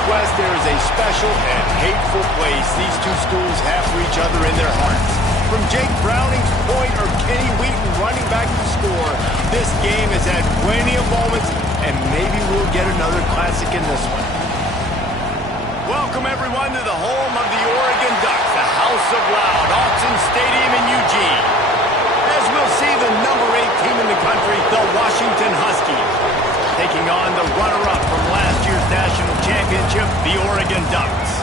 Northwest, there is a special and hateful place these two schools have for each other in their hearts. From Jake Browning's point or Kenny Wheaton running back to score, this game has had plenty of moments, and maybe we'll get another classic in this one. Welcome, everyone, to the home of the Oregon Ducks, the House of Loud, Autzen Stadium in Eugene. As we'll see, the number 8 team in the country, the Washington Huskies, taking on the runner-up from last year's national championship, the Oregon Ducks.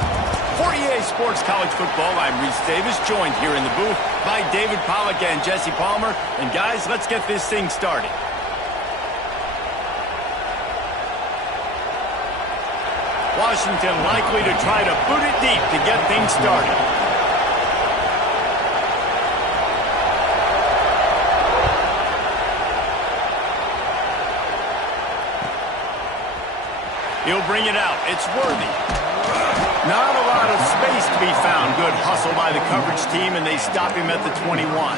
For EA Sports College Football, I'm Reese Davis, joined here in the booth by David Pollack and Jesse Palmer. And guys, let's get this thing started. Washington likely to try to boot it deep to get things started. He'll bring it out. It's Worthy. Not a lot of space to be found. Good hustle by the coverage team, and they stop him at the 21.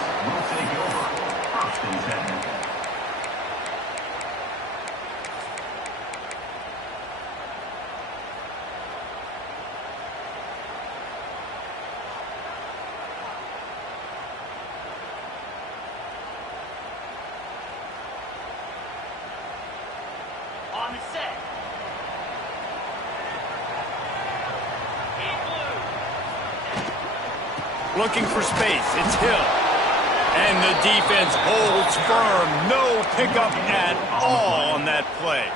On the set. Looking for space. It's Hill. And the defense holds firm. No pickup at all on that play.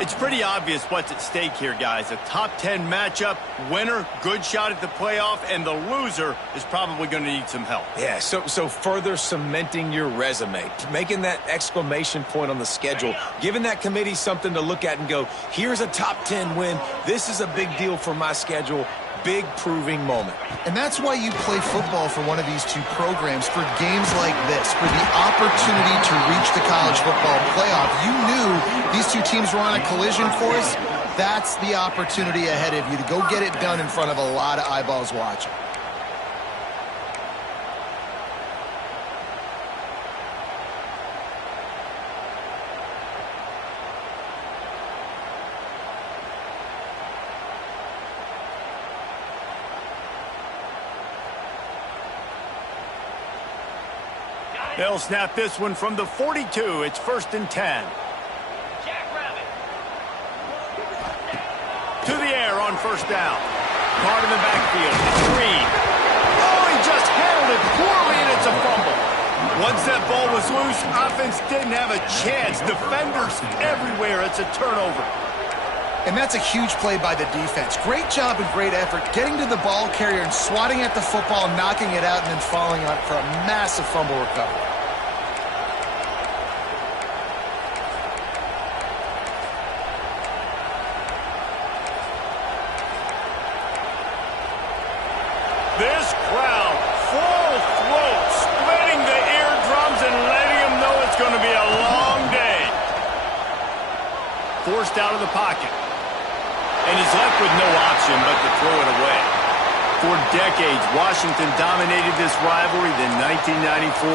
It's pretty obvious what's at stake here, guys. A top 10 matchup, winner, good shot at the playoff, and the loser is probably going to need some help. Yeah, so further cementing your resume, making that exclamation point on the schedule, giving that committee something to look at and go, here's a top 10 win. This is a big deal for my schedule. Big proving moment. And that's why you play football for one of these two programs, for games like this, for the opportunity to reach the college football playoff. You knew these two teams were on a collision course. That's the opportunity ahead of you to go get it done in front of a lot of eyeballs watching. They'll snap this one from the 42. It's 1st and 10. Jackrabbit. To the air on 1st down. Caught in the backfield. It's Reed. Oh, he just handled it poorly, and it's a fumble. Once that ball was loose, offense didn't have a chance. Defenders everywhere. It's a turnover. And that's a huge play by the defense. Great job and great effort getting to the ball carrier and swatting at the football, knocking it out, and then falling on it for a massive fumble recovery. This crowd, full throat, splitting the eardrums and letting them know it's going to be a long day. Forced out of the pocket. And he's left with no option but to throw it away. For decades, Washington dominated this rivalry. Then 1994,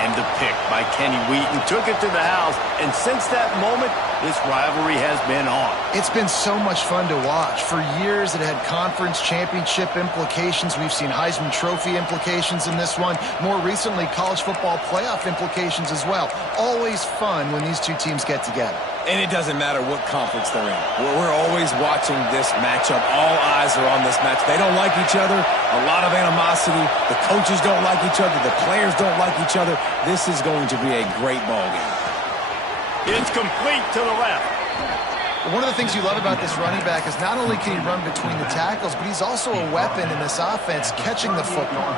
and the pick by Kenny Wheaton took it to the house. And since that moment, this rivalry has been on. It's been so much fun to watch. For years, it had conference championship implications. We've seen Heisman Trophy implications in this one. More recently, college football playoff implications as well. Always fun when these two teams get together. And it doesn't matter what conference they're in. We're always watching this matchup. All eyes are on this match. They don't like each other. A lot of animosity. The coaches don't like each other. The players don't like each other. This is going to be a great ball game. It's complete to the left. One of the things you love about this running back is not only can he run between the tackles, but he's also a weapon in this offense, catching the football.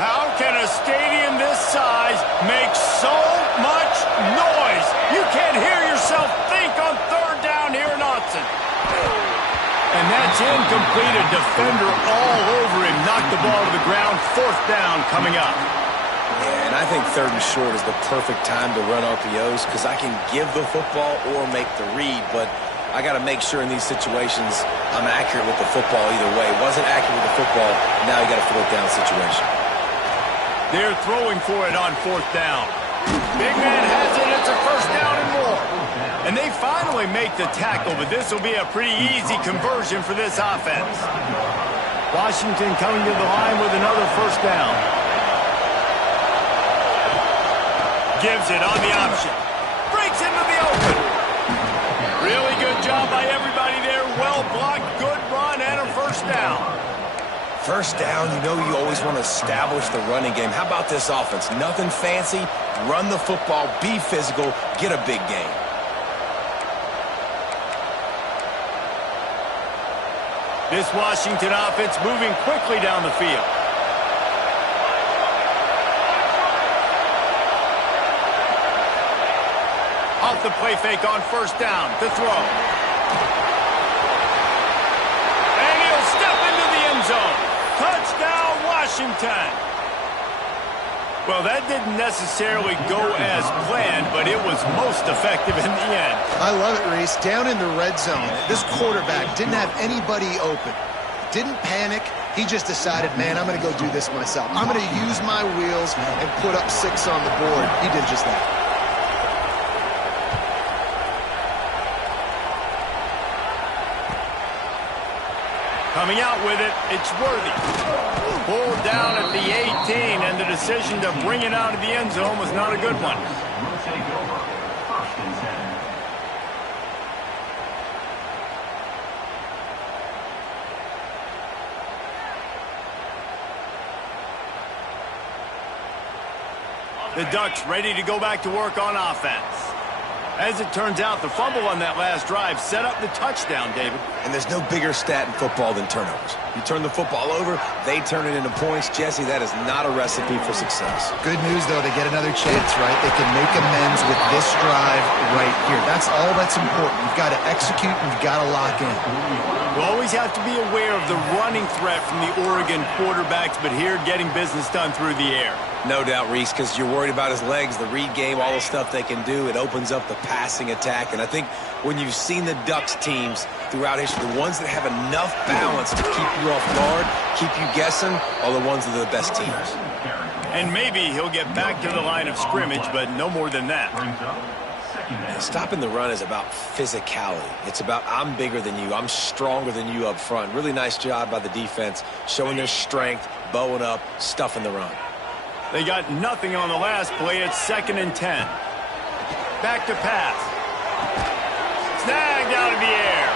How can a stadium this size make so much noise? You can't hear yourself think on 3rd down here in Autzen. And that's incomplete. A defender all over him. Knocked the ball to the ground. 4th down coming up. Yeah, and I think 3rd and short is the perfect time to run RPOs because I can give the football or make the read, but I got to make sure in these situations I'm accurate with the football either way. Wasn't accurate with the football, now you got a 4th down situation. They're throwing for it on 4th down. Big man has it. It's a 1st down and more. really make the tackle, but this will be a pretty easy conversion for this offense. Washington coming to the line with another first down. Gives it on the option. Breaks into the open. Really good job by everybody there. Well blocked, good run, and a first down. First down, you know you always want to establish the running game. How about this offense? Nothing fancy. Run the football, be physical, get a big gain. This Washington offense moving quickly down the field. Off the play fake on first down. The throw. And he'll step into the end zone. Touchdown, Washington. Well, that didn't necessarily go as planned, but it was most effective in the end. I love it, Reese. Down in the red zone, this quarterback didn't have anybody open. Didn't panic. He just decided, man, I'm going to go do this myself. I'm going to use my wheels and put up 6 on the board. He did just that. Coming out with it, it's Worthy. Pulled down at the 18, and the decision to bring it out of the end zone was not a good one. The Ducks ready to go back to work on offense. As it turns out, the fumble on that last drive set up the touchdown, David. And there's no bigger stat in football than turnovers. You turn the football over, they turn it into points. Jesse, that is not a recipe for success. Good news, though, they get another chance, right? They can make amends with this drive right here. That's all that's important. You've got to execute and you've got to lock in. You always have to be aware of the running threat from the Oregon quarterbacks, but here getting business done through the air. No doubt, Reese, because you're worried about his legs, the read game, all the stuff they can do. It opens up the passing attack. And I think when you've seen the Ducks teams throughout history, the ones that have enough balance to keep you off guard, keep you guessing, are the ones that are the best teams. And maybe he'll get back to the line of scrimmage, but no more than that. Stopping the run is about physicality. It's about I'm bigger than you. I'm stronger than you up front. Really nice job by the defense, showing their strength, bowing up, stuffing the run. They got nothing on the last play. It's 2nd and 10. Back to pass. Snagged out of the air.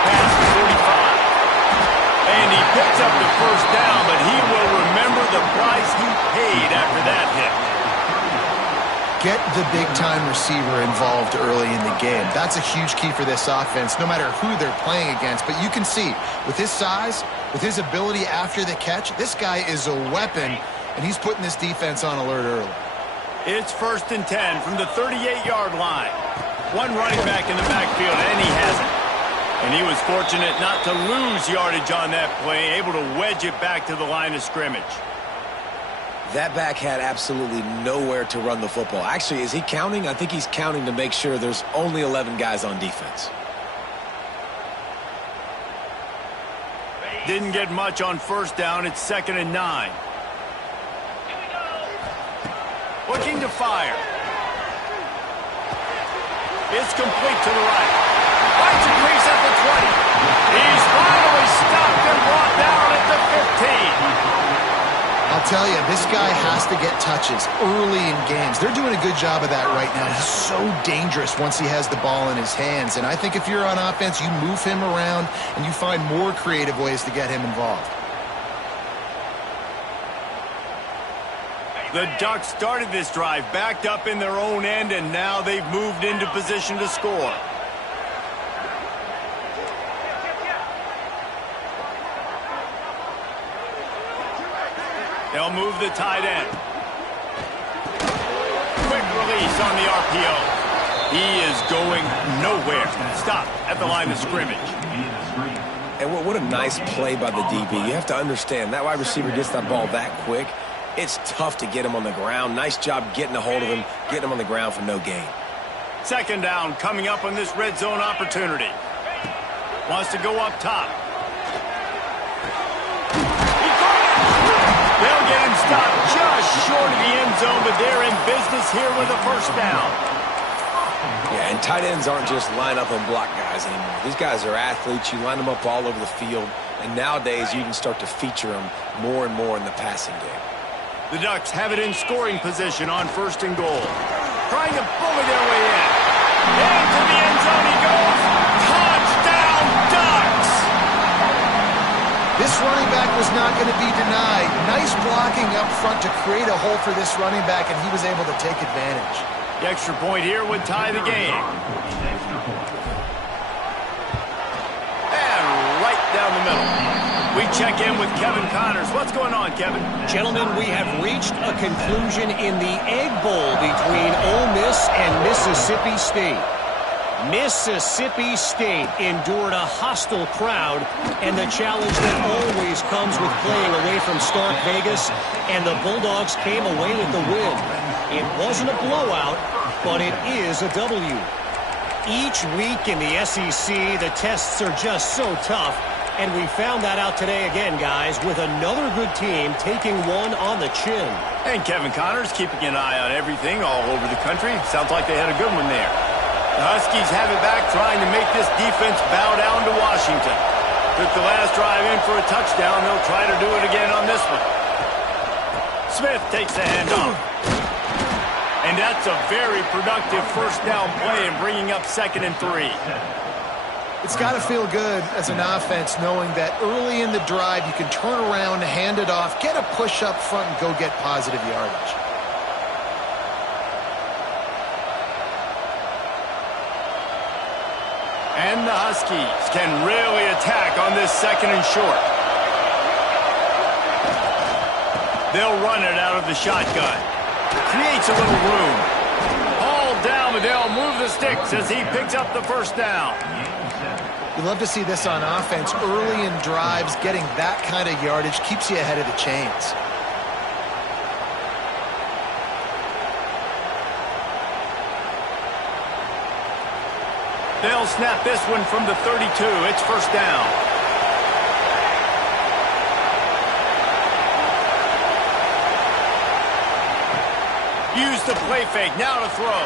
Pass to 45. And he picks up the first down, but he will remember the price he paid after that hit. Get the big-time receiver involved early in the game. That's a huge key for this offense, no matter who they're playing against. But you can see, with his size, with his ability after the catch, this guy is a weapon, and he's putting this defense on alert early. It's 1st and 10 from the 38-yard line. One running back in the backfield, and he has it. And he was fortunate not to lose yardage on that play, able to wedge it back to the line of scrimmage. That back had absolutely nowhere to run the football. Actually, is he counting? I think he's counting to make sure there's only 11 guys on defense. Didn't get much on first down. It's 2nd and 9. Looking to fire. It's complete to the right. Finds a crease at the 20. He's finally stopped and brought down at the 15. I'll tell you, this guy has to get touches early in games. They're doing a good job of that right now. He's so dangerous once he has the ball in his hands. And I think if you're on offense, you move him around and you find more creative ways to get him involved. The Ducks started this drive backed up in their own end, and now they've moved into position to score. They'll move the tight end. Quick release on the RPO. He is going nowhere. Stop at the line of scrimmage. And what a nice play by the DB. You have to understand, that wide receiver gets that ball that quick. It's tough to get him on the ground. Nice job getting a hold of him, getting him on the ground for no gain. 2nd down coming up on this red zone opportunity. Wants to go up top. They'll get him stopped just short of the end zone, but they're in business here with a first down. Yeah, and tight ends aren't just line up and block guys anymore. These guys are athletes. You line them up all over the field, and nowadays you can start to feature them more and more in the passing game. The Ducks have it in scoring position on 1st and goal. Trying to bully their way in. Into the end zone he goes. Touchdown, Ducks! This running back was not going to be denied. Nice blocking up front to create a hole for this running back, and he was able to take advantage. The extra point here would tie the game. And right down the middle. We check in with Kevin Connors. What's going on, Kevin? Gentlemen, we have reached a conclusion in the Egg Bowl between Ole Miss and Mississippi State. Mississippi State endured a hostile crowd and the challenge that always comes with playing away from Stark Vegas, and the Bulldogs came away with the win. It wasn't a blowout, but it is a W. Each week in the SEC, the tests are just so tough, and we found that out today again, guys, with another good team taking one on the chin. And Kevin Connors keeping an eye on everything all over the country. Sounds like they had a good one there. The Huskies have it back, trying to make this defense bow down to Washington. Took the last drive in for a touchdown. They'll try to do it again on this one. Smith takes the handoff. And that's a very productive first down play and bringing up 2nd and 3. It's got to feel good as an offense knowing that early in the drive you can turn around, hand it off, get a push up front, and go get positive yardage. And the Huskies can really attack on this 2nd and short. They'll run it out of the shotgun. Creates a little room. All down, but they'll move the sticks as he picks up the first down. You love to see this on offense. Early in drives, getting that kind of yardage keeps you ahead of the chains. They'll snap this one from the 32. It's first down. Use the play fake. Now to throw.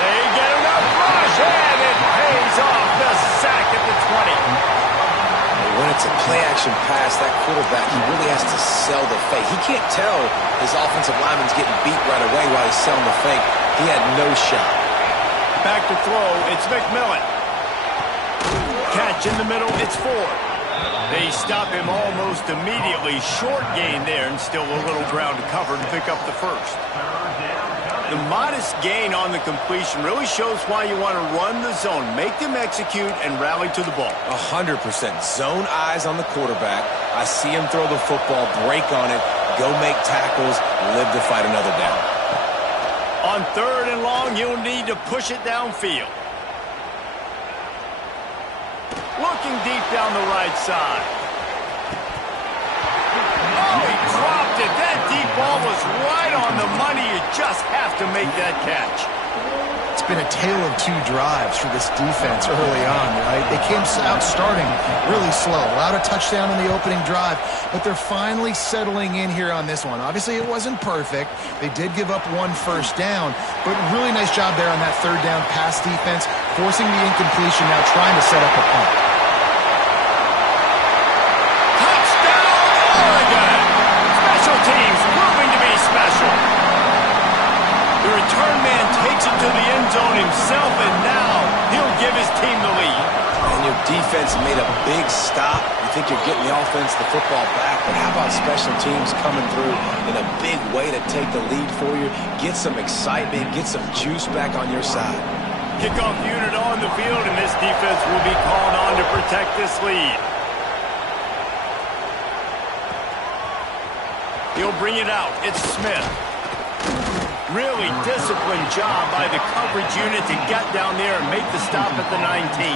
They get enough rush, and it pays off. The sack at the 20. When it's a play-action pass, that quarterback, he really has to sell the fake. He can't tell his offensive lineman's getting beat right away while he's selling the fake. He had no shot. Back to throw. It's McMillan. Catch in the middle. It's Ford. They stop him almost immediately. Short gain there, and still a little ground to cover to pick up the first. The modest gain on the completion really shows why you want to run the zone. Make them execute and rally to the ball. 100%. Zone eyes on the quarterback. I see him throw the football, break on it, go make tackles, live to fight another down. On 3rd and long, you'll need to push it downfield. Looking deep down the right side. Oh, he dropped it. That deep ball was right on the money. You just have to make that catch. It's been a tale of two drives for this defense early on, right? They came out starting really slow. Allowed a touchdown on the opening drive, but they're finally settling in here on this one. Obviously, it wasn't perfect. They did give up 1 first down, but really nice job there on that 3rd down pass defense, forcing the incompletion, now trying to set up a punt. Touchdown, Oregon! Special teams proving to be special. The return man takes it to the end zone himself, and now he'll give his team the lead. And your defense made a big stop. You think you're getting the offense, the football back, but how about special teams coming through in a big way to take the lead for you, get some excitement, get some juice back on your side. Kickoff unit on the field, and this defense will be called on to protect this lead. He'll bring it out. It's Smith. Really disciplined job by the coverage unit to get down there and make the stop at the 19.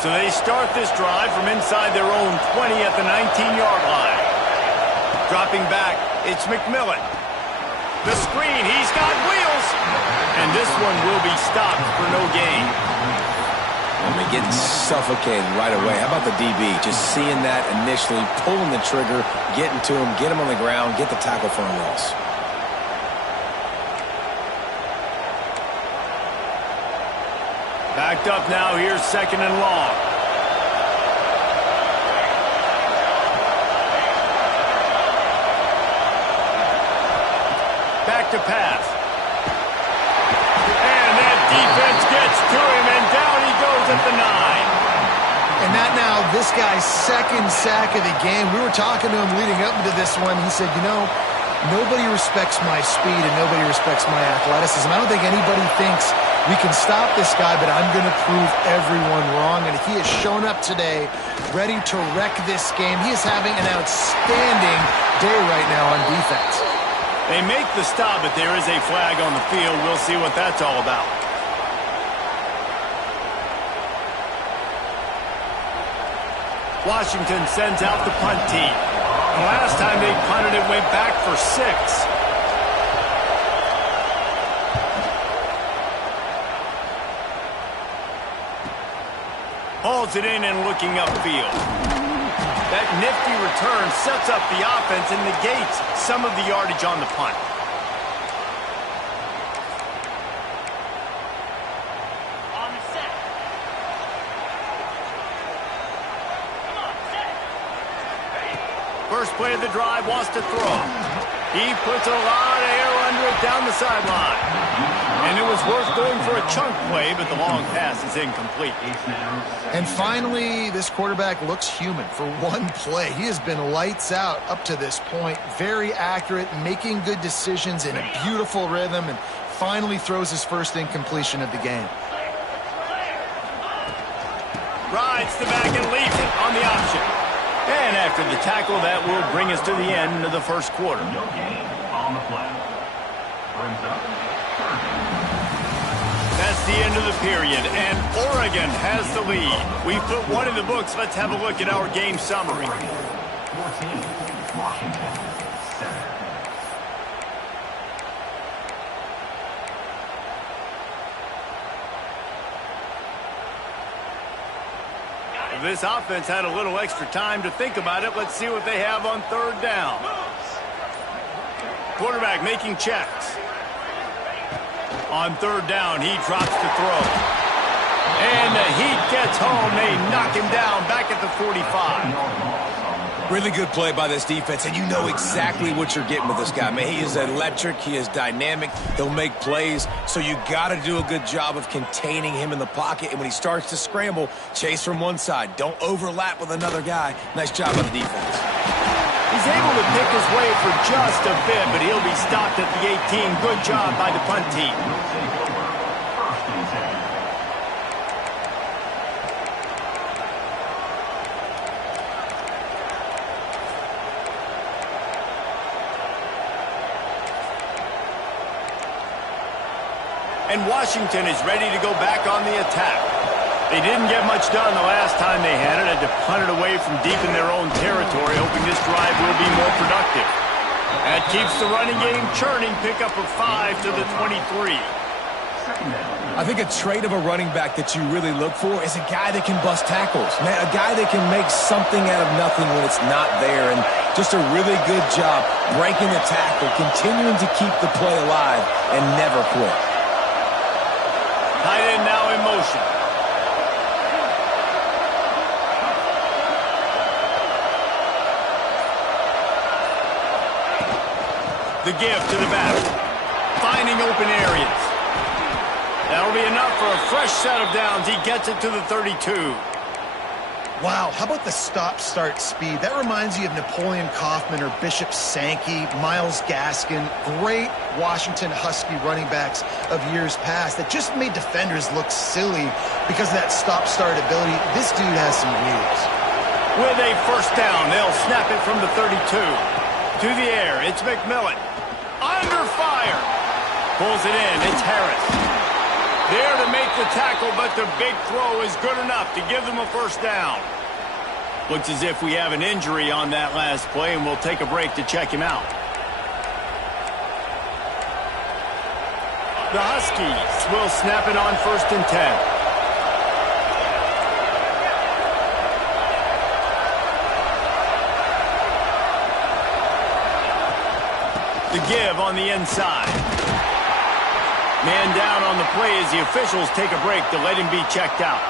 So they start this drive from inside their own 20 at the 19-yard line. Dropping back, it's McMillan. The screen, he's got wheels. And this one will be stopped for no gain. I mean, getting suffocated right away. How about the DB? Just seeing that initially, pulling the trigger, getting to him, get him on the ground, get the tackle for a loss. Backed up now, here's 2nd and long. Back to pass. And that defense gets to him, and down he goes at the 9. And that now, this guy's 2nd sack of the game. We were talking to him leading up into this one. He said, you know, nobody respects my speed and nobody respects my athleticism. I don't think anybody thinks we can stop this guy, but I'm going to prove everyone wrong. And he has shown up today ready to wreck this game. He is having an outstanding day right now on defense. They make the stop, but there is a flag on the field. We'll see what that's all about. Washington sends out the punt team. The last time they punted, it went back for 6. Hauls it in and looking upfield. That nifty return sets up the offense and negates some of the yardage on the punt. On the set. Come on, set. First play of the drive, wants to throw. He puts a lot of air under it down the sideline. And it was worth going for a chunk play, but the long pass is incomplete. And finally, this quarterback looks human for one play. He has been lights out up to this point. Very accurate, making good decisions in a beautiful rhythm, and finally throws his first incompletion of the game. Rides the back and leaves it on the option. And after the tackle, that will bring us to the end of the first quarter. No gain on the play. Brings up. That's the end of the period, and Oregon has the lead. We put one in the books. Let's have a look at our game summary. 14, Washington, 7. This offense had a little extra time to think about it. Let's see what they have on 3rd down. Quarterback making checks. On 3rd down, he drops to throw. And the heat gets home. They knock him down back at the 45. Really good play by this defense, and you know exactly what you're getting with this guy. Man, he is electric. He is dynamic. He'll make plays, so you got to do a good job of containing him in the pocket. And when he starts to scramble, chase from one side. Don't overlap with another guy. Nice job by the defense. He's able to pick his way for just a bit, but he'll be stopped at the 18. Good job by the punt team. And Washington is ready to go back on the attack. They didn't get much done the last time they had it. Had to punt it away from deep in their own territory, hoping this drive will be more productive. That keeps the running game churning. Pickup of 5 to the 23. I think a trait of a running back that you really look for is a guy that can bust tackles. Man, a guy that can make something out of nothing when it's not there. And just a really good job breaking the tackle, continuing to keep the play alive, and never quit. Tight end now in motion. The give to the back. Finding open areas. That'll be enough for a fresh set of downs. He gets it to the 32. Wow, how about the stop-start speed? That reminds you of Napoleon Kaufman or Bishop Sankey, Myles Gaskin, great Washington Husky running backs of years past that just made defenders look silly because of that stop-start ability. This dude has some wheels. With a first down, they'll snap it from the 32. To the air, it's McMillan. Under fire. Pulls it in, it's Harris. There to make the tackle, but the big throw is good enough to give them a first down. Looks as if we have an injury on that last play, and we'll take a break to check him out. The Huskies will snap it on 1st and 10. The give on the inside. Man down on the play as the officials take a break to let him be checked out.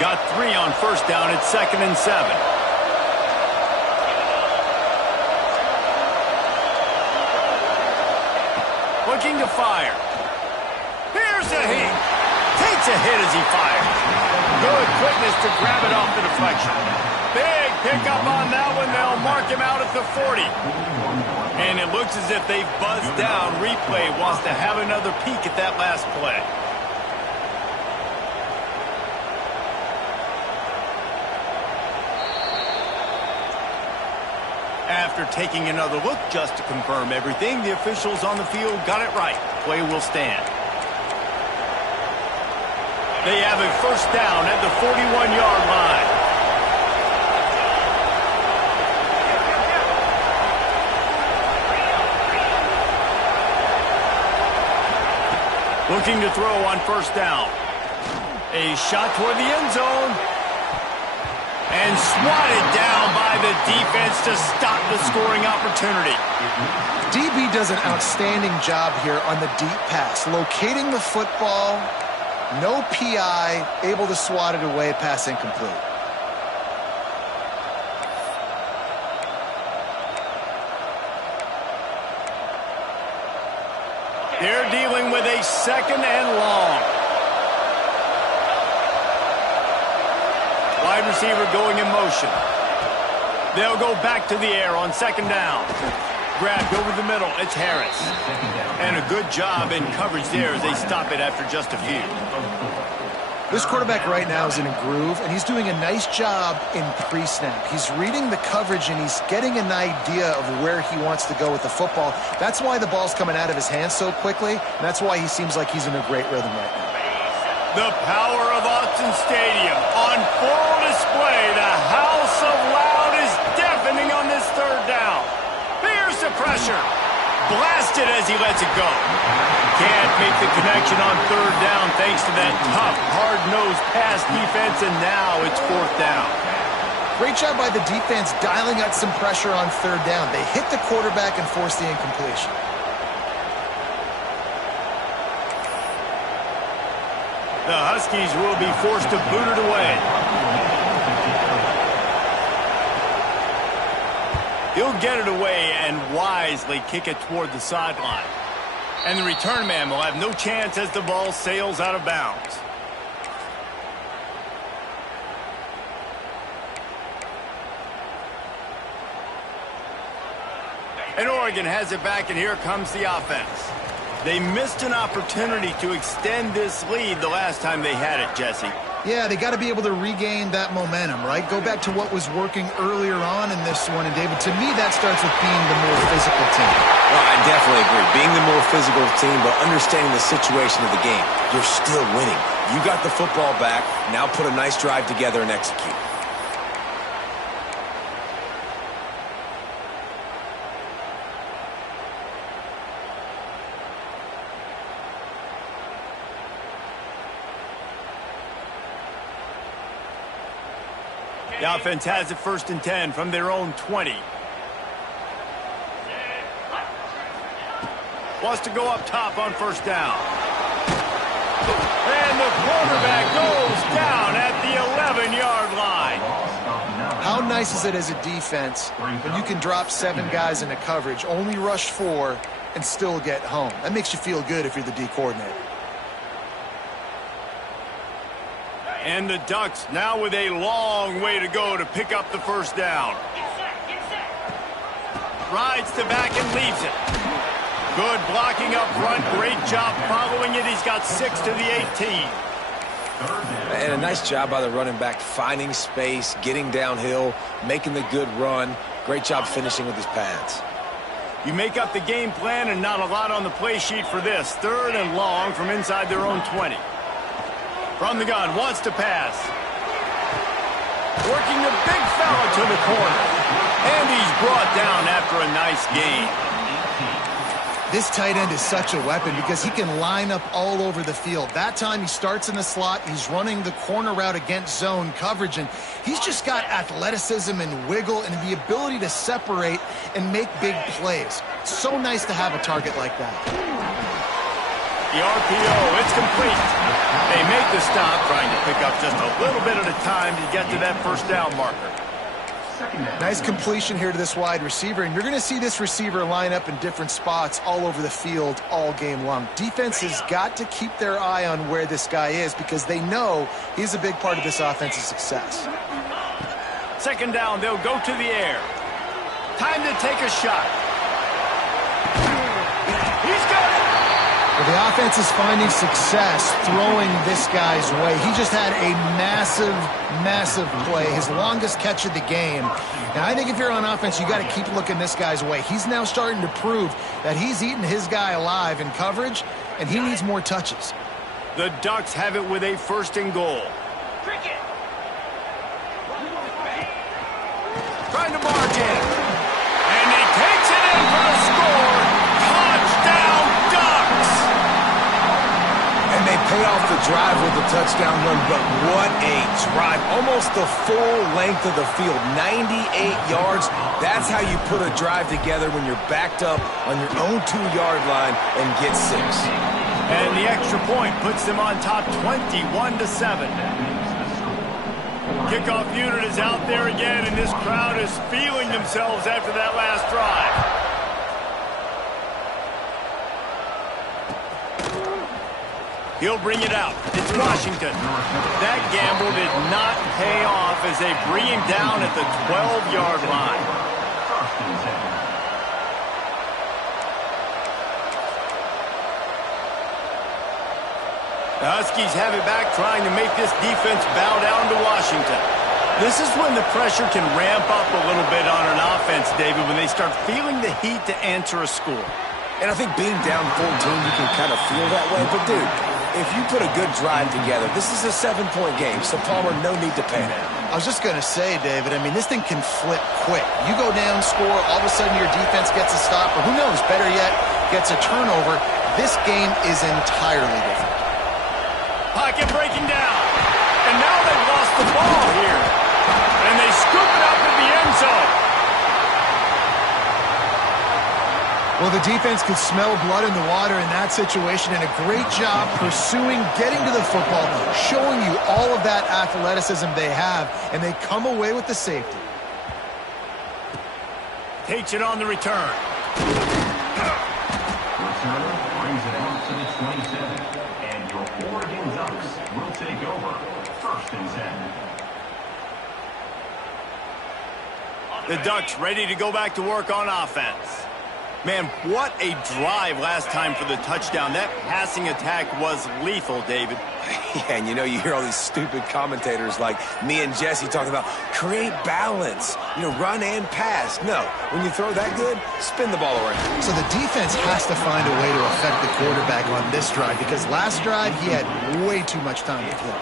Got 3 on first down at 2nd and 7. Looking to fire. Here's a hit. Takes a hit as he fires. Good quickness to grab it off the deflection. Big pickup on that one. They'll mark him out at the 40. And it looks as if they've buzzed down. Replay wants to have another peek at that last play. After taking another look just to confirm everything, the officials on the field got it right. Play will stand. They have a first down at the 41-yard line. Looking to throw on first down. A shot toward the end zone. And swatted down by the defense to stop the scoring opportunity. DB does an outstanding job here on the deep pass. Locating the football, no PI, able to swat it away, pass incomplete. They're dealing with a 2nd and long. Wide receiver going in motion. They'll go back to the air on 2nd down. Grabbed over the middle. It's Harris. And a good job in coverage there as they stop it after just a few. This quarterback right now is in a groove, and he's doing a nice job in pre-snap. He's reading the coverage, and he's getting an idea of where he wants to go with the football. That's why the ball's coming out of his hands so quickly, and that's why he seems like he's in a great rhythm right now. The power of Autzen Stadium on full display. The house of loud is deafening on this 3rd down. Here's the pressure. Blasted as he lets it go. Can't make the connection on 3rd down thanks to that tough, hard-nosed pass defense, and now it's 4th down. Great job by the defense dialing out some pressure on 3rd down. They hit the quarterback and forced the incompletion. The Huskies will be forced to boot it away. He'll get it away and wisely kick it toward the sideline. And the return man will have no chance as the ball sails out of bounds. And Oregon has it back, and here comes the offense. They missed an opportunity to extend this lead the last time they had it, Jesse. Yeah, they got to be able to regain that momentum, right? Go back to what was working earlier on in this one. And, David, to me, that starts with being the more physical team. Well, I definitely agree. Being the more physical team, but understanding the situation of the game. You're still winning. You got the football back. Now put a nice drive together and execute. The offense has it 1st and 10 from their own 20. Wants to go up top on 1st down. And the quarterback goes down at the 11-yard line. How nice is it as a defense when you can drop 7 guys into coverage, only rush 4, and still get home? That makes you feel good if you're the D coordinator. And the Ducks now with a long way to go to pick up the 1st down. Rides to back and leaves it. Good blocking up front. Great job following it. He's got 6 to the 18. And a nice job by the running back, finding space, getting downhill, making the good run. Great job finishing with his pads. You make up the game plan and not a lot on the play sheet for this. 3rd and long from inside their own 20. From the gun, wants to pass. Working a big fella to the corner. And he's brought down after a nice gain. This tight end is such a weapon because he can line up all over the field. That time he starts in the slot, he's running the corner route against zone coverage, and he's just got athleticism and wiggle and the ability to separate and make big plays. It's so nice to have a target like that. The RPO, it's complete. They make the stop, trying to pick up just a little bit at a time to get to that first down marker. Nice completion here to this wide receiver, and you're going to see this receiver line up in different spots all over the field all game long. Defense has got to keep their eye on where this guy is because they know he's a big part of this offense's success. Second down, they'll go to the air. Time to take a shot. He's got it. Well, the offense is finding success throwing this guy's way. He just had a massive, massive play, his longest catch of the game. And I think if you're on offense, you got to keep looking this guy's way. He's now starting to prove that he's eating his guy alive in coverage, and he needs more touches. The Ducks have it with a first and goal. Cricket. Trying to barge in. And he takes it in for the score. Touchdown, Ducks! And they pay off the drive with the touchdown run, but what a drive. Almost the full length of the field, 98 yards. That's how you put a drive together when you're backed up on your own 2-yard line and get 6. And the extra point puts them on top 21-7. Kickoff unit is out there again, and this crowd is feeling themselves after that last drive. He'll bring it out. It's Washington. That gamble did not pay off as they bring him down at the 12-yard line. First and 10. The Huskies have it back, trying to make this defense bow down to Washington. This is when the pressure can ramp up a little bit on an offense, David, when they start feeling the heat to answer a score. And I think being down 14, you can kind of feel that way. But, dude, if you put a good drive together, this is a 7-point game, so Palmer, no need to panic. I was just going to say, David, I mean, this thing can flip quick. You go down, score, all of a sudden your defense gets a stop, or who knows, better yet, gets a turnover. This game is entirely different. Pocket breaking down. And now they've lost the ball here. And they scoop it up in the end zone. Well, the defense could smell blood in the water in that situation, and a great job pursuing, getting to the football, showing you all of that athleticism they have, and they come away with the safety. Takes it on the return. Returner brings it out to the 27. And your Oregon Ducks will take over. First and 10. The Ducks ready to go back to work on offense. Man, what a drive last time for the touchdown. That passing attack was lethal, David. Yeah, and you know, you hear all these stupid commentators like me and Jesse talking about create balance, you know, run and pass. No, when you throw that good, spin the ball around. So the defense has to find a way to affect the quarterback on this drive, because last drive he had way too much time to throw.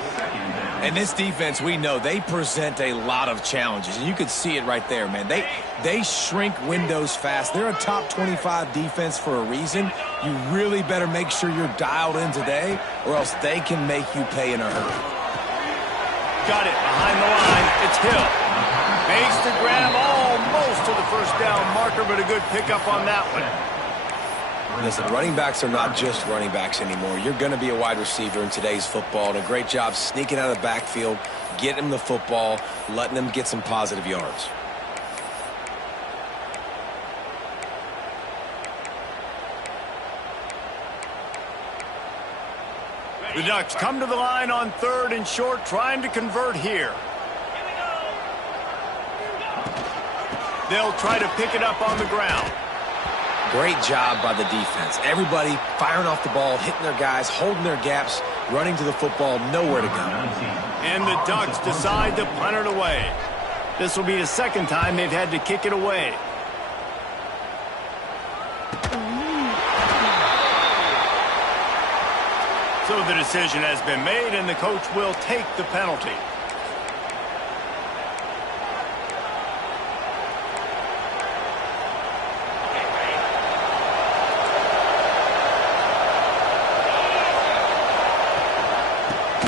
And this defense, we know, they present a lot of challenges. And you could see it right there, man. They shrink windows fast. They're a top 25 defense for a reason. You really better make sure you're dialed in today, or else they can make you pay in a hurry. Got it behind the line. It's Hill. Makes the grab almost to the first down marker, but a good pickup on that one. Listen, running backs are not just running backs anymore. You're going to be a wide receiver in today's football, and a great job sneaking out of the backfield, getting them the football, letting them get some positive yards. The Ducks come to the line on 3rd and short, trying to convert here. They'll try to pick it up on the ground. Great job by the defense. Everybody firing off the ball, hitting their guys, holding their gaps, running to the football, nowhere to go. And the Ducks decide to punt it away. This will be the second time they've had to kick it away. So the decision has been made, and the coach will take the penalty.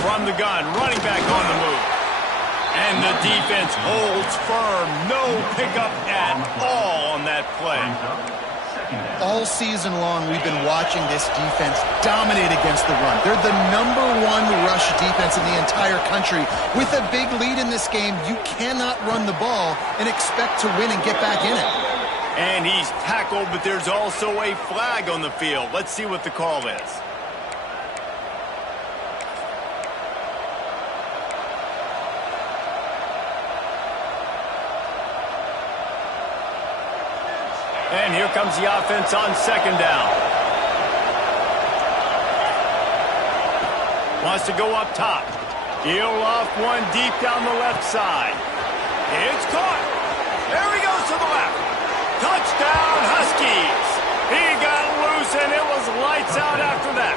from the gun, running back on the move. And the defense holds firm. No pickup at all on that play. All season long, we've been watching this defense dominate against the run. They're the #1 rush defense in the entire country. With a big lead in this game, you cannot run the ball and expect to win and get back in it. And he's tackled, but there's also a flag on the field. Let's see what the call is. And here comes the offense on second down. Wants to go up top. He'll off one deep down the left side. It's caught. There he goes to the left. Touchdown, Huskies. He got loose, and it was lights out after that.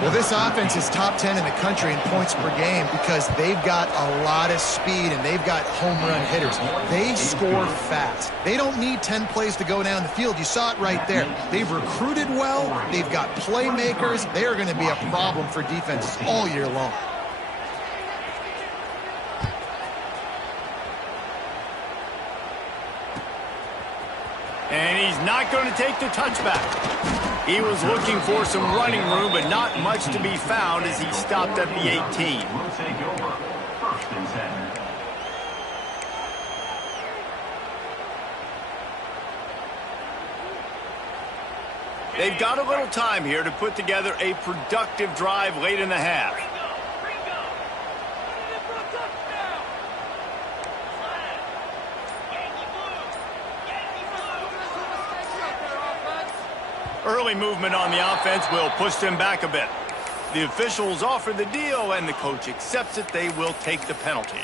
Well, this offense is top 10 in the country in points per game because they've got a lot of speed and they've got home run hitters. They score fast. They don't need 10 plays to go down the field. You saw it right there. They've recruited well. They've got playmakers. They are going to be a problem for defenses all year long. And he's not going to take the touchback. He was looking for some running room, but not much to be found as he stopped at the 18. We'll take over. 1st and 10. They've got a little time here to put together a productive drive late in the half. Early movement on the offense will push them back a bit. The officials offer the deal, and the coach accepts it. They will take the penalty.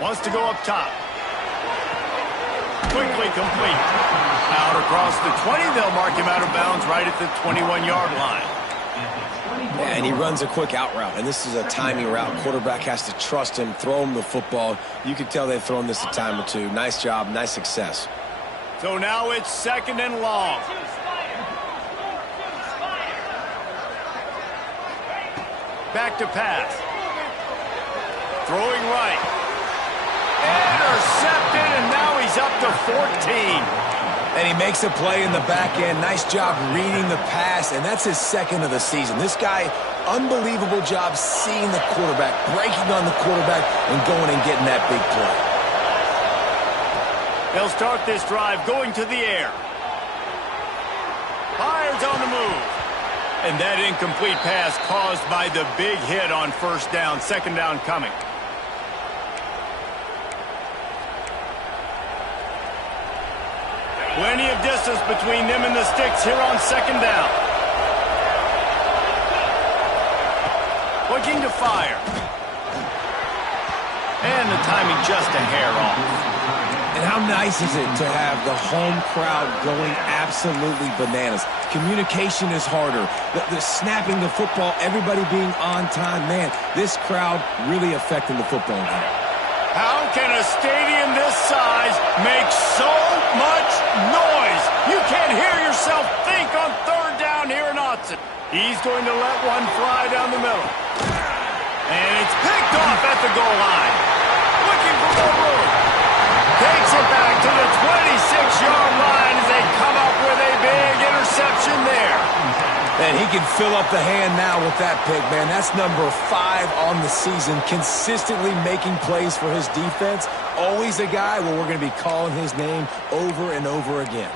Wants to go up top. Quickly complete. Out across the 20, they'll mark him out of bounds right at the 21-yard line. Yeah, and he runs a quick out route, and this is a timing route. Quarterback has to trust him, throw him the football. You can tell they've thrown this a time or two. Nice job, nice success. So now it's 2nd and long. Back to pass. Throwing right. Intercepted, and now he's up to 14. And he makes a play in the back end. Nice job reading the pass, and that's his 2nd of the season. This guy, unbelievable job seeing the quarterback, breaking on the quarterback, and going and getting that big play. They'll start this drive going to the air. Fires on the move. And that incomplete pass caused by the big hit on 1st down. 2nd down coming. Plenty of distance between them and the sticks here on 2nd down. Looking to fire. And the timing just a hair off. And how nice is it to have the home crowd going absolutely bananas? Communication is harder. The snapping the football, everybody being on time. Man, this crowd really affecting the football game. How can a stadium this size make so much noise? You can't hear yourself think on 3rd down here in Autzen. He's going to let one fly down the middle. And it's picked off at the goal line. Looking for more room. Takes it back to the 26-yard line as they come up with a big interception there. And he can fill up the hand now with that pick, man. That's number 5 on the season, consistently making plays for his defense. Always a guy where we're going to be calling his name over and over again.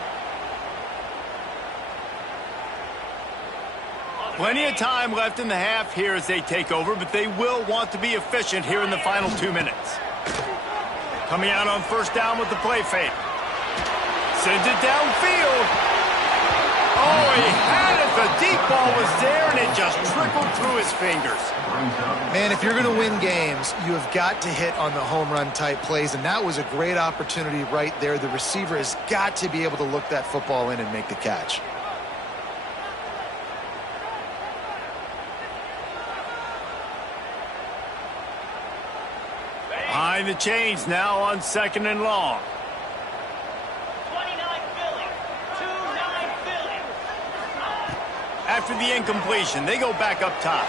Plenty of time left in the half here as they take over, but they will want to be efficient here in the final 2 minutes. Coming out on 1st down with the play fake. Sends it downfield. Oh, he had it. The deep ball was there, and it just trickled through his fingers. Man, if you're going to win games, you have got to hit on the home run type plays, and that was a great opportunity right there. The receiver has got to be able to look that football in and make the catch. Calling the change now on 2nd and long. 29 Philly. 2-9 Philly. After the incompletion, they go back up top.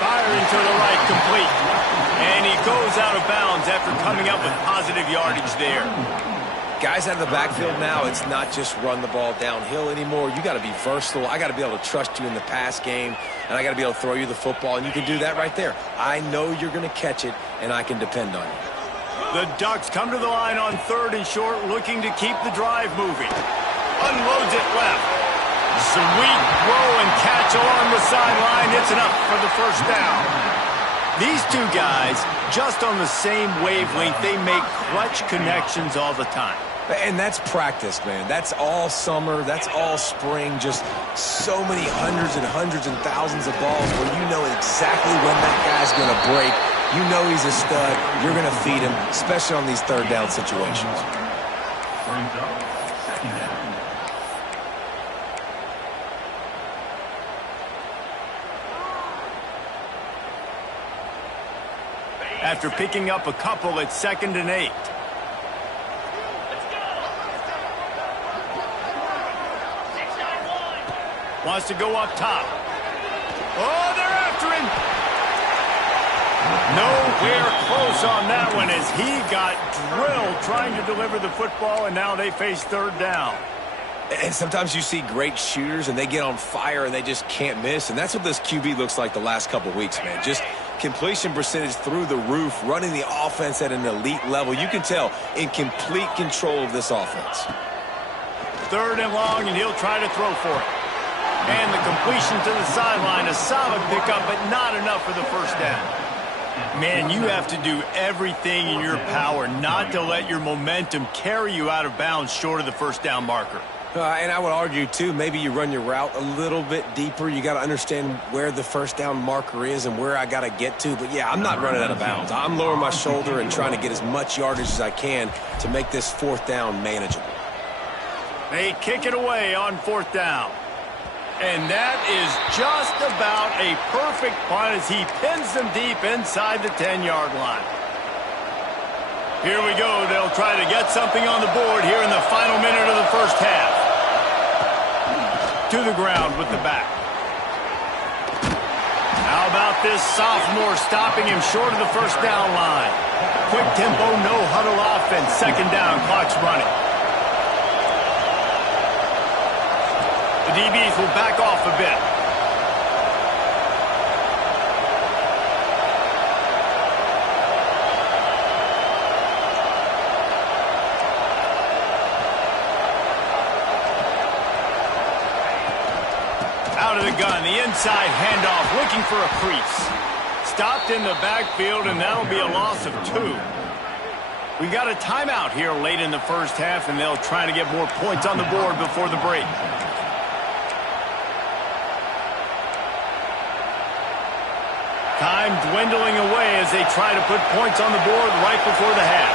Firing to the right, complete. And he goes out of bounds after coming up with positive yardage there. Guys out of the backfield now, it's not just run the ball downhill anymore. You got to be versatile. I got to be able to trust you in the pass game, and I got to be able to throw you the football, and you can do that right there. I know you're going to catch it, and I can depend on you. The Ducks come to the line on 3rd and short, looking to keep the drive moving. Unloads it left. Sweet throw and catch along the sideline. It's enough for the first down. These two guys, just on the same wavelength, they make clutch connections all the time. And that's practice, man. That's all summer. That's all spring. Just so many hundreds and thousands of balls where you know exactly when that guy's going to break. You know he's a stud. You're going to feed him, especially on these 3rd down situations. Brings up 2nd down. After picking up a couple at 2nd and 8. Wants to go up top. Oh, they're after him. Nowhere close on that one as he got drilled trying to deliver the football, and now they face 3rd down. And sometimes you see great shooters, and they get on fire, and they just can't miss. And that's what this QB looks like the last couple weeks, man. Just completion percentage through the roof, running the offense at an elite level. You can tell in complete control of this offense. 3rd and long, and he'll try to throw for it. And the completion to the sideline, a solid pickup, but not enough for the first down. Man, you have to do everything in your power not to let your momentum carry you out of bounds short of the first down marker. And I would argue, too, maybe you run your route a little bit deeper. You got to understand where the first down marker is and where I got to get to. But, yeah, I'm not running out of bounds. I'm lowering my shoulder and trying to get as much yardage as I can to make this 4th down manageable. They kick it away on 4th down. And that is just about a perfect punt as he pins them deep inside the 10-yard line. Here we go. They'll try to get something on the board here in the final minute of the first half. To the ground with the back. How about this sophomore stopping him short of the first down line? Quick tempo, no huddle offense. 2nd down, clock's running. The DBs will back off a bit. Out of the gun, the inside handoff, looking for a crease. Stopped in the backfield, and that'll be a loss of 2. We got a timeout here late in the first half, and they'll try to get more points on the board before the break. Time dwindling away as they try to put points on the board right before the half.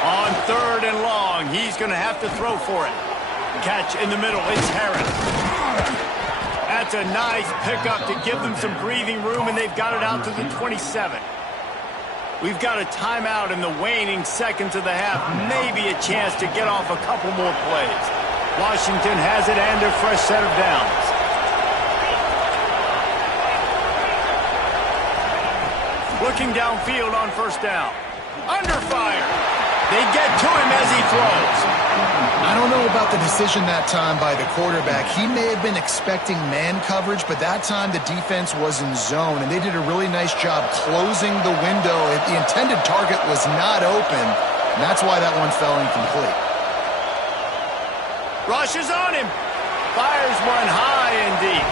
On 3rd and long, he's going to have to throw for it. Catch in the middle, it's Herron. That's a nice pickup to give them some breathing room, and they've got it out to the 27. We've got a timeout in the waning seconds of the half, maybe a chance to get off a couple more plays. Washington has it and a fresh set of downs. Looking downfield on 1st down. Under fire. They get to him as he throws. I don't know about the decision that time by the quarterback. He may have been expecting man coverage, but that time the defense was in zone, and they did a really nice job closing the window. The intended target was not open, and that's why that one fell incomplete. Rushes on him. Fires one high and deep.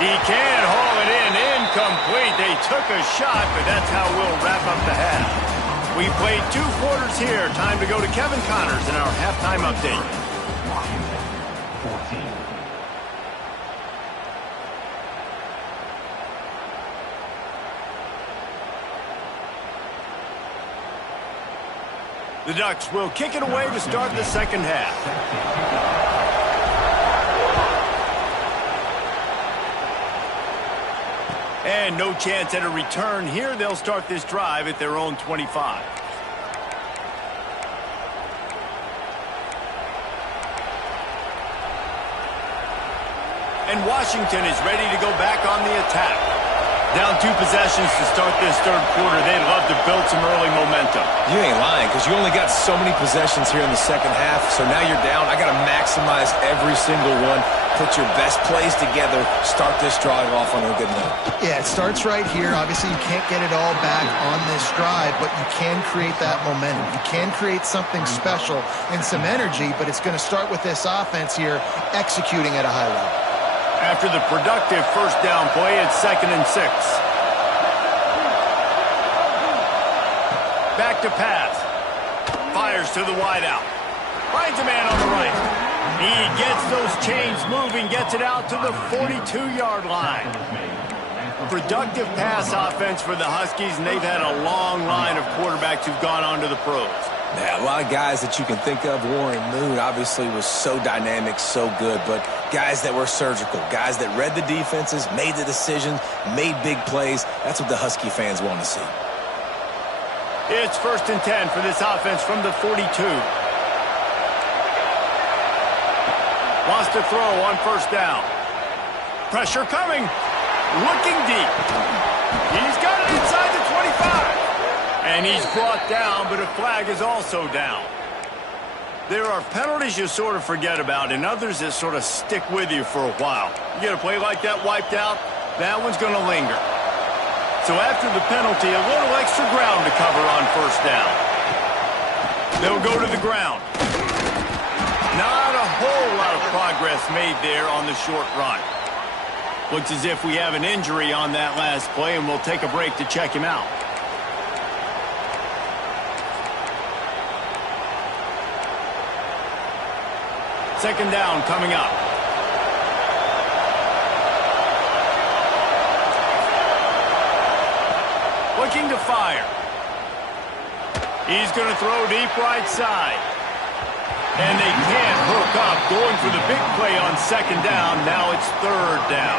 He can't haul it in. Incomplete. They took a shot, but that's how we'll wrap up the half. We played 2 quarters here. Time to go to Kevin Connors in our halftime update. Washington 14. The Ducks will kick it away to start the second half. And no chance at a return here. They'll start this drive at their own 25. And Washington is ready to go back on the attack. Down 2 possessions to start this third quarter. They'd love to build some early momentum. You ain't lying, because you only got so many possessions here in the second half. So now you're down. I got to maximize every single one. Put your best plays together. Start this drive off on a good note. Yeah, it starts right here. Obviously, you can't get it all back on this drive, but you can create that momentum. You can create something special and some energy, but it's going to start with this offense here executing at a high level. After the productive first down play, it's 2nd and 6. Back to pass. Fires to the wideout. Finds a man on the right. He gets those chains moving, gets it out to the 42-yard line. Productive pass offense for the Huskies, and they've had a long line of quarterbacks who've gone on to the pros. Yeah, a lot of guys that you can think of. Warren Moon obviously was so dynamic, so good, but guys that were surgical, guys that read the defenses, made the decisions, made big plays. That's what the Husky fans want to see. It's 1st and 10 for this offense from the 42. Wants to throw on first down. Pressure coming. Looking deep. He's got it inside the 25. And he's brought down, but a flag is also down. There are penalties you sort of forget about and others that sort of stick with you for a while. You get a play like that wiped out, that one's going to linger. So after the penalty, a little extra ground to cover on first down. They'll go to the ground. Not a whole lot of progress made there on the short run. Looks as if we have an injury on that last play, and we'll take a break to check him out. Second down coming up. Looking to fire. He's going to throw deep right side. And they can't hook up. Going for the big play on second down. Now it's third down.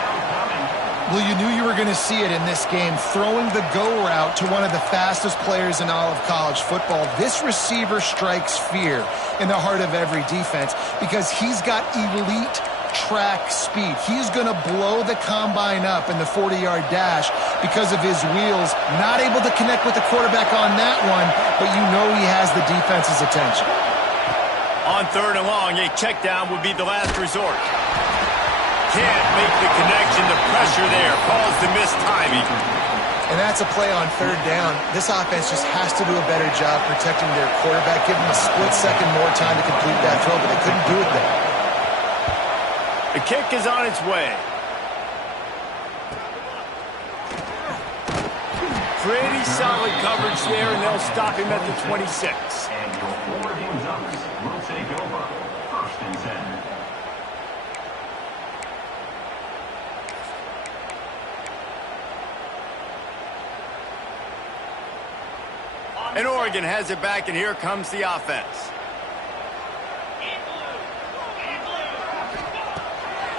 Well, you knew you were going to see it in this game, throwing the go route to one of the fastest players in all of college football. This receiver strikes fear in the heart of every defense because he's got elite track speed. He's going to blow the combine up in the 40-yard dash because of his wheels. Not able to connect with the quarterback on that one, but you know he has the defense's attention. On third and long, a check down would be the last resort. Can't make the connection. The pressure there caused the missed timing. And that's a play on third down. This offense just has to do a better job protecting their quarterback, give them a split second more time to complete that throw, but they couldn't do it there. The kick is on its way. Pretty solid coverage there, and they'll stop him at the 26. And your Oregon Ducks will take over. 1st and 10. And Oregon has it back, and here comes the offense.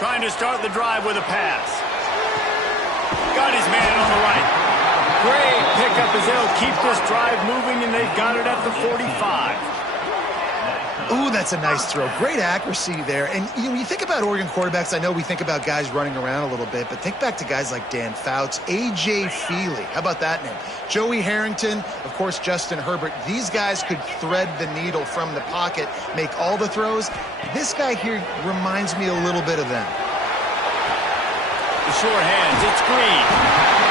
Trying to start the drive with a pass. Got his man on the right. Great pickup as they'll keep this drive moving, and they've got it at the 45. Ooh, that's a nice throw. Great accuracy there. And when you think about Oregon quarterbacks, I know we think about guys running around a little bit, but think back to guys like Dan Fouts, A.J. Feely. How about that name? Joey Harrington, of course, Justin Herbert. These guys could thread the needle from the pocket, make all the throws. This guy here reminds me a little bit of them. The short hands, it's Green.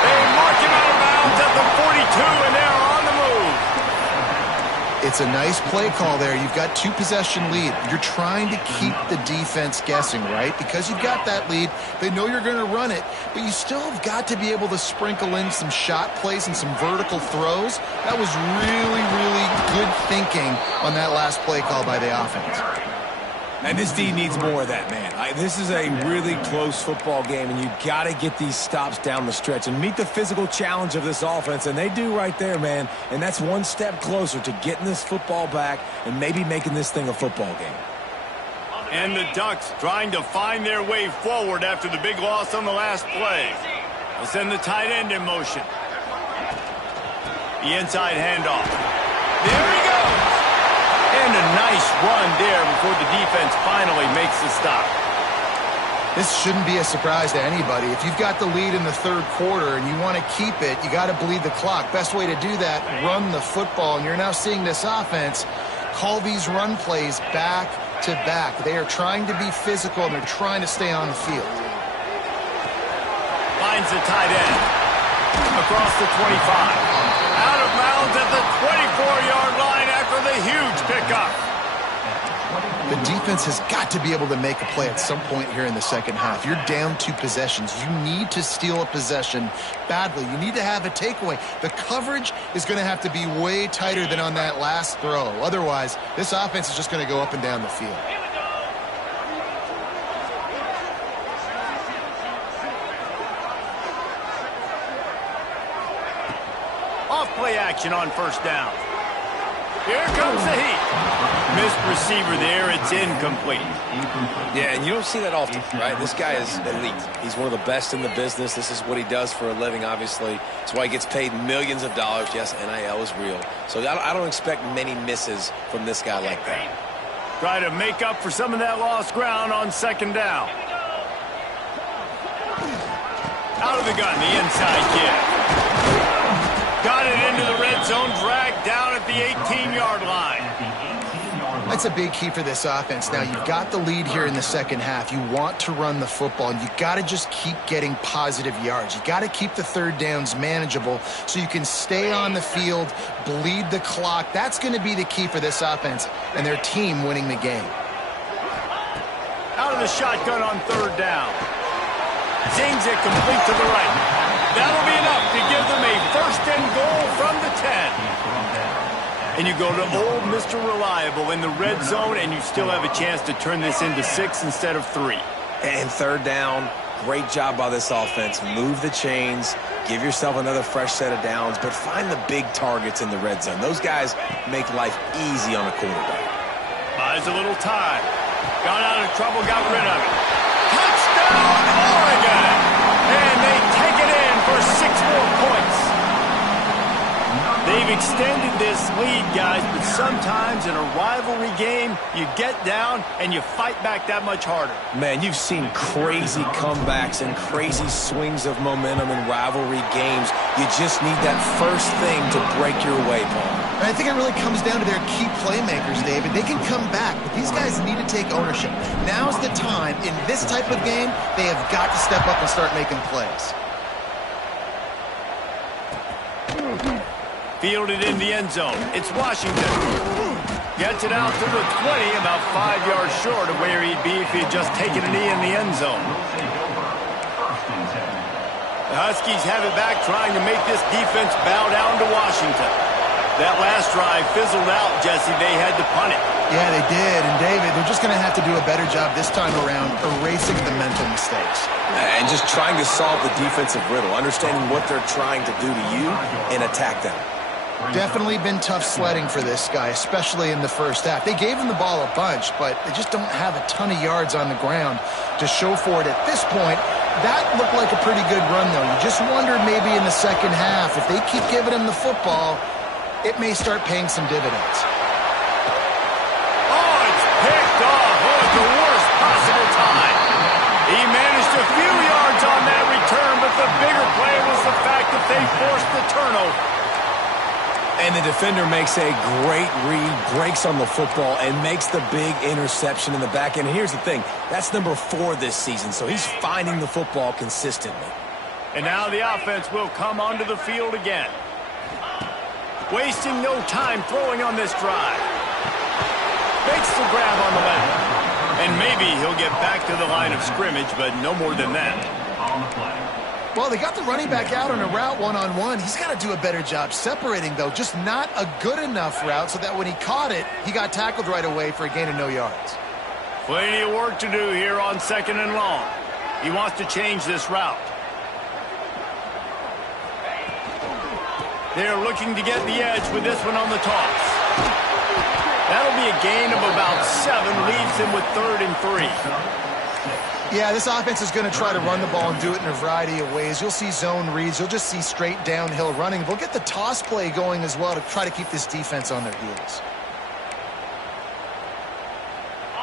They mark him out of bounds at the 42, and they're on the move. It's a nice play call there. You've got 2-possession lead. You're trying to keep the defense guessing, right? Because you've got that lead. They know you're going to run it, but you still have got to be able to sprinkle in some shot plays and some vertical throws. That was really, really good thinking on that last play call by the offense. And this D needs more of that, man. This is a really close football game, and you got to get these stops down the stretch and meet the physical challenge of this offense, and they do right there, man. And that's one step closer to getting this football back and maybe making this thing a football game. And the Ducks trying to find their way forward after the big loss on the last play. We'll send the tight end in motion. The inside handoff. There he goes. And a nice run there before the defense finally makes the stop. This shouldn't be a surprise to anybody. If you've got the lead in the third quarter and you want to keep it, you got to bleed the clock. Best way to do that, run the football. And you're now seeing this offense call these run plays back to back. They are trying to be physical, and they're trying to stay on the field. Finds the tight end. Across the 25. Out of bounds at the 24-yard line after the huge pickup. The defense has got to be able to make a play at some point here in the second half. You're down 2 possessions. You need to steal a possession badly. You need to have a takeaway. The coverage is going to have to be way tighter than on that last throw. Otherwise, this offense is just going to go up and down the field. Off-play action on first down. Here comes the heat. Missed receiver there. It's incomplete. Yeah, and you don't see that often, right? This guy is elite. He's one of the best in the business. This is what he does for a living, obviously. That's why he gets paid millions of dollars. Yes, NIL is real. So I don't expect many misses from this guy like that. Try to make up for some of that lost ground on second down. Out of the gun, the inside kick. Got it into the red zone, dragged down at the 18-yard line. That's a big key for this offense. Now, you've got the lead here in the second half. You want to run the football, and you've got to just keep getting positive yards. You've got to keep the third downs manageable so you can stay on the field, bleed the clock. That's going to be the key for this offense and their team winning the game. Out of the shotgun on third down. Zings it complete to the right. That'll be enough to give them a first and goal from the 10. And you go to old Mr. Reliable in the red zone, and you still have a chance to turn this into 6 instead of 3. And third down, great job by this offense. Move the chains, give yourself another fresh set of downs, but find the big targets in the red zone. Those guys make life easy on a quarterback. Buys a little time. Got out of trouble, got rid of it. Touchdown, Oregon! And they take it in for 6 more points. They've extended this lead, guys, but sometimes in a rivalry game, you get down and you fight back that much harder. Man, you've seen crazy comebacks and crazy swings of momentum in rivalry games. You just need that first thing to break your way, Paul. And I think it really comes down to their key playmakers, David. They can come back, but these guys need to take ownership. Now's the time. In this type of game, they have got to step up and start making plays. Fielded in the end zone. It's Washington. Gets it out to the 20, about 5 yards short of where he'd be if he'd just taken a knee in the end zone. The Huskies have it back, trying to make this defense bow down to Washington. That last drive fizzled out, Jesse. They had to punt it. Yeah, they did. And, David, they're just going to have to do a better job this time around erasing the mental mistakes. And just trying to solve the defensive riddle, understanding what they're trying to do to you and attack them. Definitely been tough sledding for this guy, especially in the first half. They gave him the ball a bunch, but they just don't have a ton of yards on the ground to show for it at this point. That looked like a pretty good run, though. You just wondered maybe in the second half, if they keep giving him the football, it may start paying some dividends. Oh, it's picked off. Oh, at the worst possible time. He managed a few yards on that return, but the bigger play was the fact that they forced the turnover. And the defender makes a great read, breaks on the football, and makes the big interception in the back end. And here's the thing, that's number 4 this season, so he's finding the football consistently. And now the offense will come onto the field again. Wasting no time throwing on this drive. Makes the grab on the left. And maybe he'll get back to the line of scrimmage, but no more than that. On the play. Well, they got the running back out on a route one-on-one. He's got to do a better job separating, though. Just not a good enough route so that when he caught it, he got tackled right away for a gain of no yards. Plenty of work to do here on second and long. He wants to change this route. They're looking to get the edge with this one on the toss. That'll be a gain of about 7, leaves him with 3rd and 3. Yeah, this offense is going to try to run the ball and do it in a variety of ways. You'll see zone reads. You'll just see straight downhill running. They'll get the toss play going as well to try to keep this defense on their heels.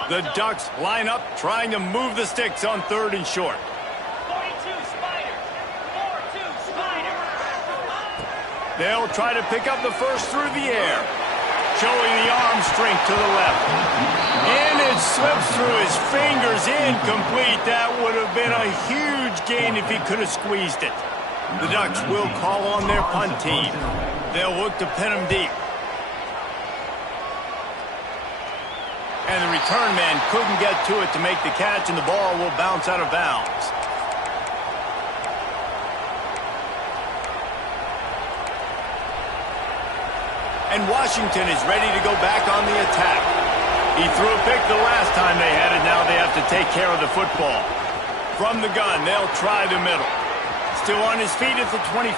The Ducks line up, trying to move the sticks on 3rd and short. 42 Spiders. 4-2 Spiders. They'll try to pick up the first through the air, showing the arm strength to the left. And it slips through his fingers, incomplete. That would have been a huge gain if he could have squeezed it. The Ducks will call on their punt team. They'll look to pin him deep. And the return man couldn't get to it to make the catch, and the ball will bounce out of bounds. And Washington is ready to go back on the attack. He threw a pick the last time they had it. Now they have to take care of the football. From the gun, they'll try the middle. Still on his feet at the 25.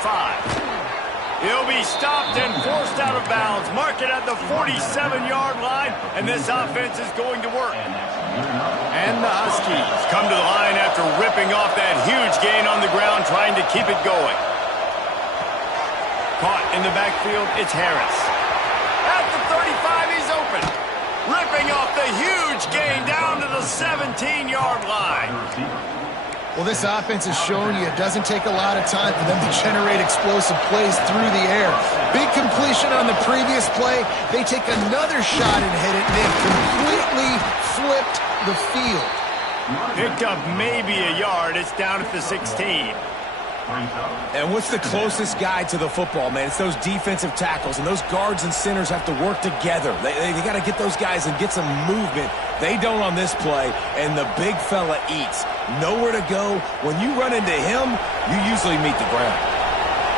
He'll be stopped and forced out of bounds. Mark it at the 47-yard line, and this offense is going to work. And the Huskies come to the line after ripping off that huge gain on the ground, trying to keep it going. Caught in the backfield, it's Harris. At the 35, he's open. Ripping off the huge gain down to the 17-yard line. Well, this offense has shown you it doesn't take a lot of time for them to generate explosive plays through the air. Big completion on the previous play. They take another shot and hit it, and they've completely flipped the field. Picked up maybe a yard. It's down at the 16. And what's the closest guy to the football, man? It's those defensive tackles, and those guards and centers have to work together. They got to get those guys and get some movement. They don't on this play, and the big fella eats. Nowhere to go. When you run into him, you usually meet the ground.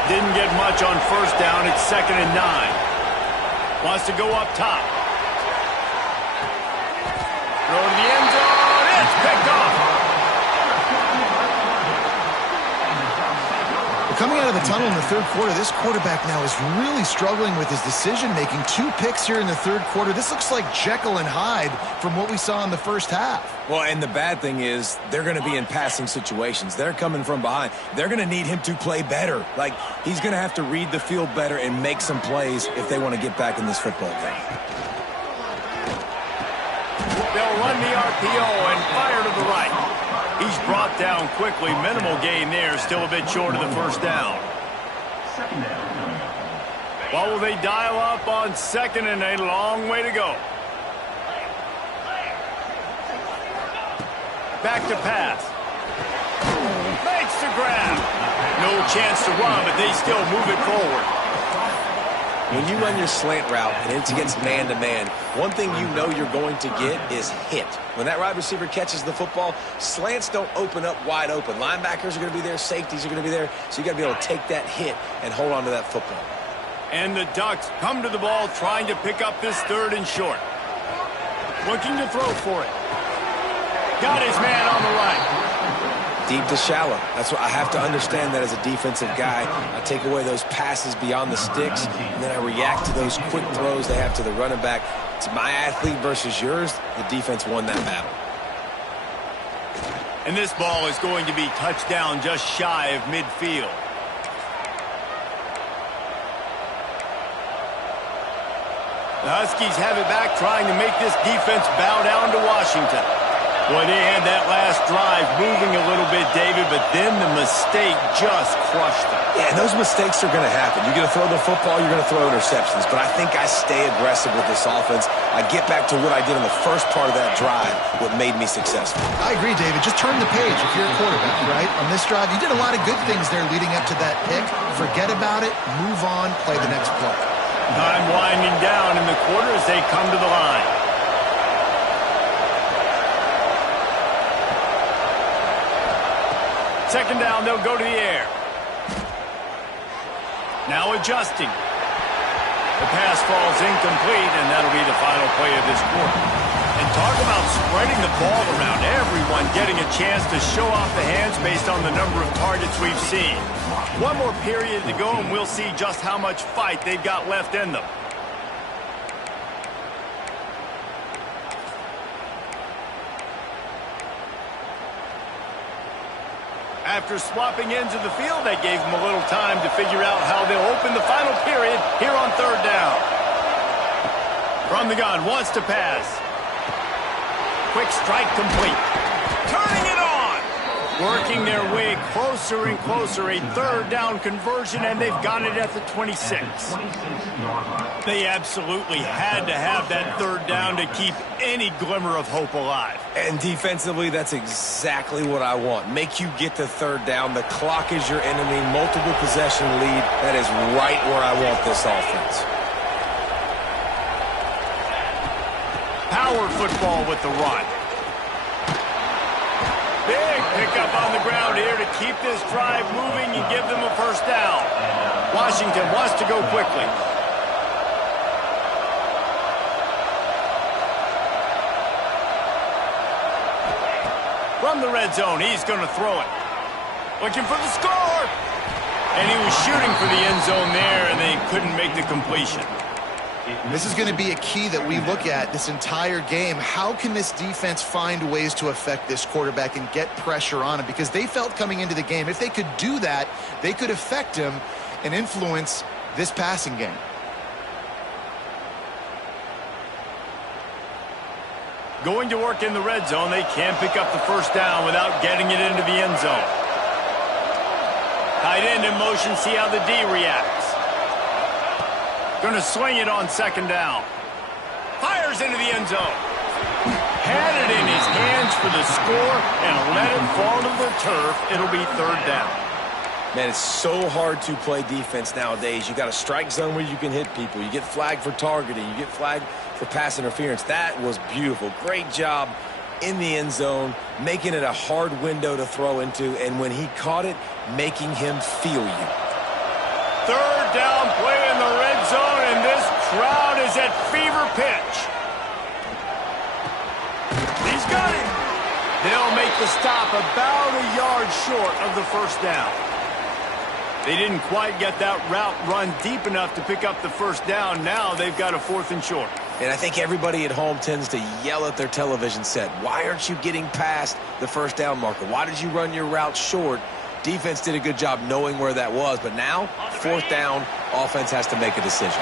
Didn't get much on first down. It's 2nd and 9. Wants to go up top. Throw to the end zone. It's picked off. Coming out of the tunnel in the 3rd quarter, this quarterback now is really struggling with his decision-making. 2 picks here in the 3rd quarter. This looks like Jekyll and Hyde from what we saw in the first half. Well, and the bad thing is they're going to be in passing situations. They're coming from behind. They're going to need him to play better. Like, he's going to have to read the field better and make some plays if they want to get back in this football game. They'll run the RPO and fire to the right. He's brought down quickly. Minimal gain there. Still a bit short of the first down. What will they dial up on 2nd and a long way to go? Back to pass. Makes the grab. No chance to run, but they still move it forward. When you run your slant route and it's against man-to-man, one thing you know you're going to get is hit. When that wide receiver catches the football, slants don't open up wide open. Linebackers are going to be there. Safeties are going to be there. So you got to be able to take that hit and hold on to that football. And the Ducks come to the ball trying to pick up this 3rd and short. Looking to throw for it. Got his man on the right. Deep to shallow. That's what I have to understand that as a defensive guy. I take away those passes beyond the sticks, and then I react to those quick throws they have to the running back. It's my athlete versus yours. The defense won that battle. And this ball is going to be touched down just shy of midfield. The Huskies have it back, trying to make this defense bow down to Washington. Boy, they had that last drive moving a little bit, David, but then the mistake just crushed them. Yeah, and those mistakes are going to happen. You're going to throw the football, you're going to throw interceptions. But I think I stay aggressive with this offense. I get back to what I did in the first part of that drive, what made me successful. I agree, David. Just turn the page if you're a quarterback, right? On this drive, you did a lot of good things there leading up to that pick. Forget about it, move on, play the next play. Time winding down in the quarter as they come to the line. Second down, they'll go to the air. Now adjusting. The pass falls incomplete, and that'll be the final play of this quarter. And talk about spreading the ball around. Everyone getting a chance to show off the hands based on the number of targets we've seen. One more period to go, and we'll see just how much fight they've got left in them. After swapping ends of the field, that gave them a little time to figure out how they'll open the final period here on third down. From the gun, wants to pass. Quick strike complete. Turning it on. Working their way closer and closer. A third down conversion, and they've got it at the 26. They absolutely had to have that third down to keep any glimmer of hope alive. And defensively, that's exactly what I want. Make you get to third down. The clock is your enemy. Multiple possession lead. That is right where I want this offense. Power football with the run. Big pickup on the ground here to keep this drive moving and give them a first down. Washington wants to go quickly. From the red zone, he's going to throw it. Looking for the score. And he was shooting for the end zone there, and they couldn't make the completion. This is going to be a key that we look at this entire game. How can this defense find ways to affect this quarterback and get pressure on him? Because they felt coming into the game, if they could do that, they could affect him and influence this passing game. Going to work in the red zone, they can pick up the first down without getting it into the end zone. Tight end in motion, see how the D reacts. Going to swing it on second down. Fires into the end zone. Had it in his hands for the score and let him fall to the turf. It'll be third down. Man, it's so hard to play defense nowadays. You got a strike zone where you can hit people. You get flagged for targeting. You get flagged for pass interference. That was beautiful. Great job in the end zone, making it a hard window to throw into, and when he caught it, making him feel you. Third down play in the red zone, and this crowd is at fever pitch. He's got it. They'll make the stop about a yard short of the first down. They didn't quite get that route run deep enough to pick up the first down. Now they've got a 4th and short. And I think everybody at home tends to yell at their television set. Why aren't you getting past the first down marker? Why did you run your route short? Defense did a good job knowing where that was, but now, 4th down, offense has to make a decision.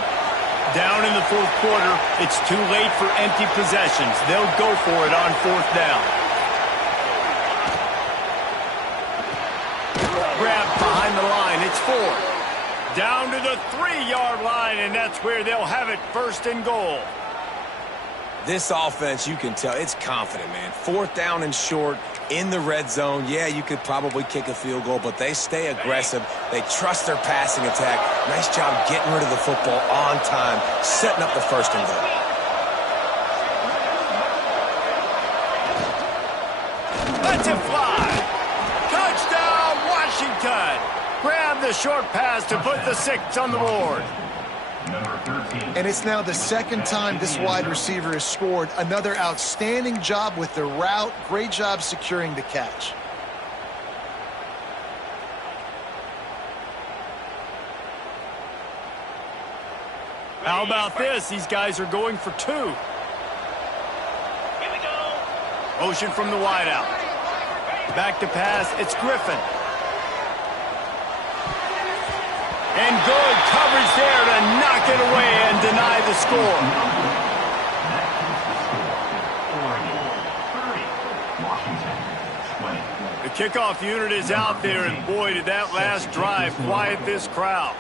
Down in the 4th quarter, it's too late for empty possessions. They'll go for it on 4th down. Grab behind the line, it's 4. Down to the 3-yard line, and that's where they'll have it, 1st and goal. This offense, you can tell, it's confident, man. 4th down and short in the red zone. Yeah, you could probably kick a field goal, but they stay aggressive. They trust their passing attack. Nice job getting rid of the football on time, setting up the 1st and goal. Let's it fly. Touchdown, Washington. Grab the short pass to put the 6 on the board. And it's now the 2nd time this wide receiver has scored. Another outstanding job with the route. Great job securing the catch. How about this? These guys are going for 2. Here we go. Motion from the wideout. Back to pass. It's Griffin. And good coverage there to knock it away and deny the score. The kickoff unit is out there, and boy, did that last drive quiet this crowd.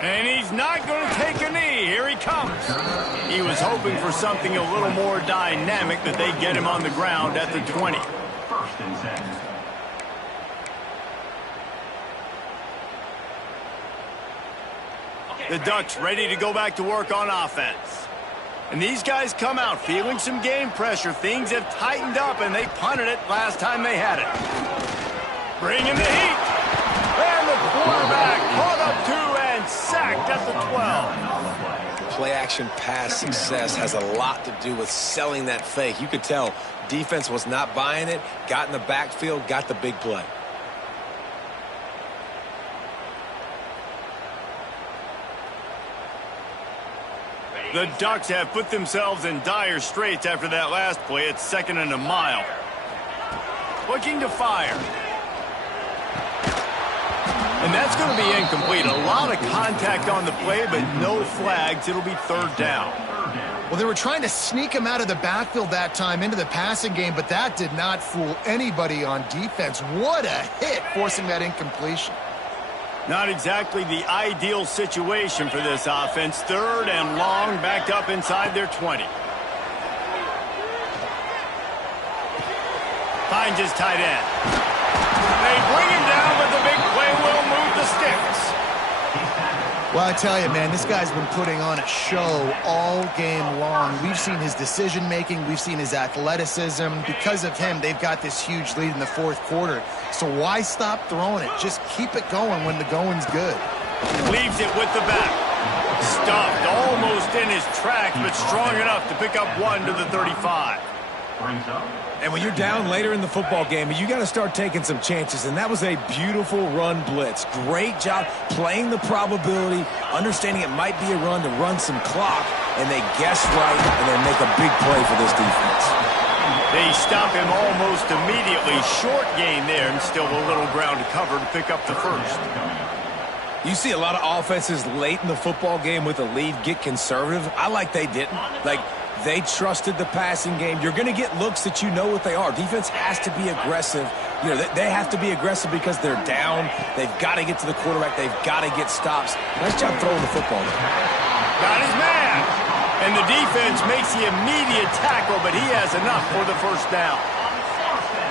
And he's not going to take a knee. Here he comes. He was hoping for something a little more dynamic, that they get him on the ground at the 20. 1st and 10. The Ducks ready to go back to work on offense. And these guys come out feeling some game pressure. Things have tightened up, and they punted it last time they had it. Bringing the heat. And the quarterback caught up 2 and sacked at the 12. Play-action pass success has a lot to do with selling that fake. You could tell defense was not buying it, got in the backfield, got the big play. The Ducks have put themselves in dire straits after that last play. It's 2nd and a mile. Looking to fire. And that's going to be incomplete. A lot of contact on the play, but no flags. It'll be 3rd down. Well, they were trying to sneak him out of the backfield that time into the passing game, but that did not fool anybody on defense. What a hit, forcing that incompletion. Not exactly the ideal situation for this offense. 3rd and long, backed up inside their 20. Finds his tight end. They bring him down, but the big play will move the sticks. Well, I tell you, man, this guy's been putting on a show all game long. We've seen his decision-making. We've seen his athleticism. Because of him, they've got this huge lead in the 4th quarter. So why stop throwing it? Just keep it going when the going's good. Leaves it with the back. Stuffed almost in his tracks, but strong enough to pick up 1 to the 35. And when you're down later in the football game, you got to start taking some chances, and that was a beautiful run blitz. Great job playing the probability, understanding it might be a run to run some clock, and they guess right, and they make a big play for this defense. They stop him almost immediately. Short gain there, and still a little ground to cover to pick up the 1st. You see a lot of offenses late in the football game with a lead get conservative. I like they didn't. They trusted the passing game. You're going to get looks that you know what they are. Defense has to be aggressive. You know, they have to be aggressive because they're down. They've got to get to the quarterback. They've got to get stops. Nice job throwing the football. Got his man. And the defense makes the immediate tackle, but he has enough for the 1st down.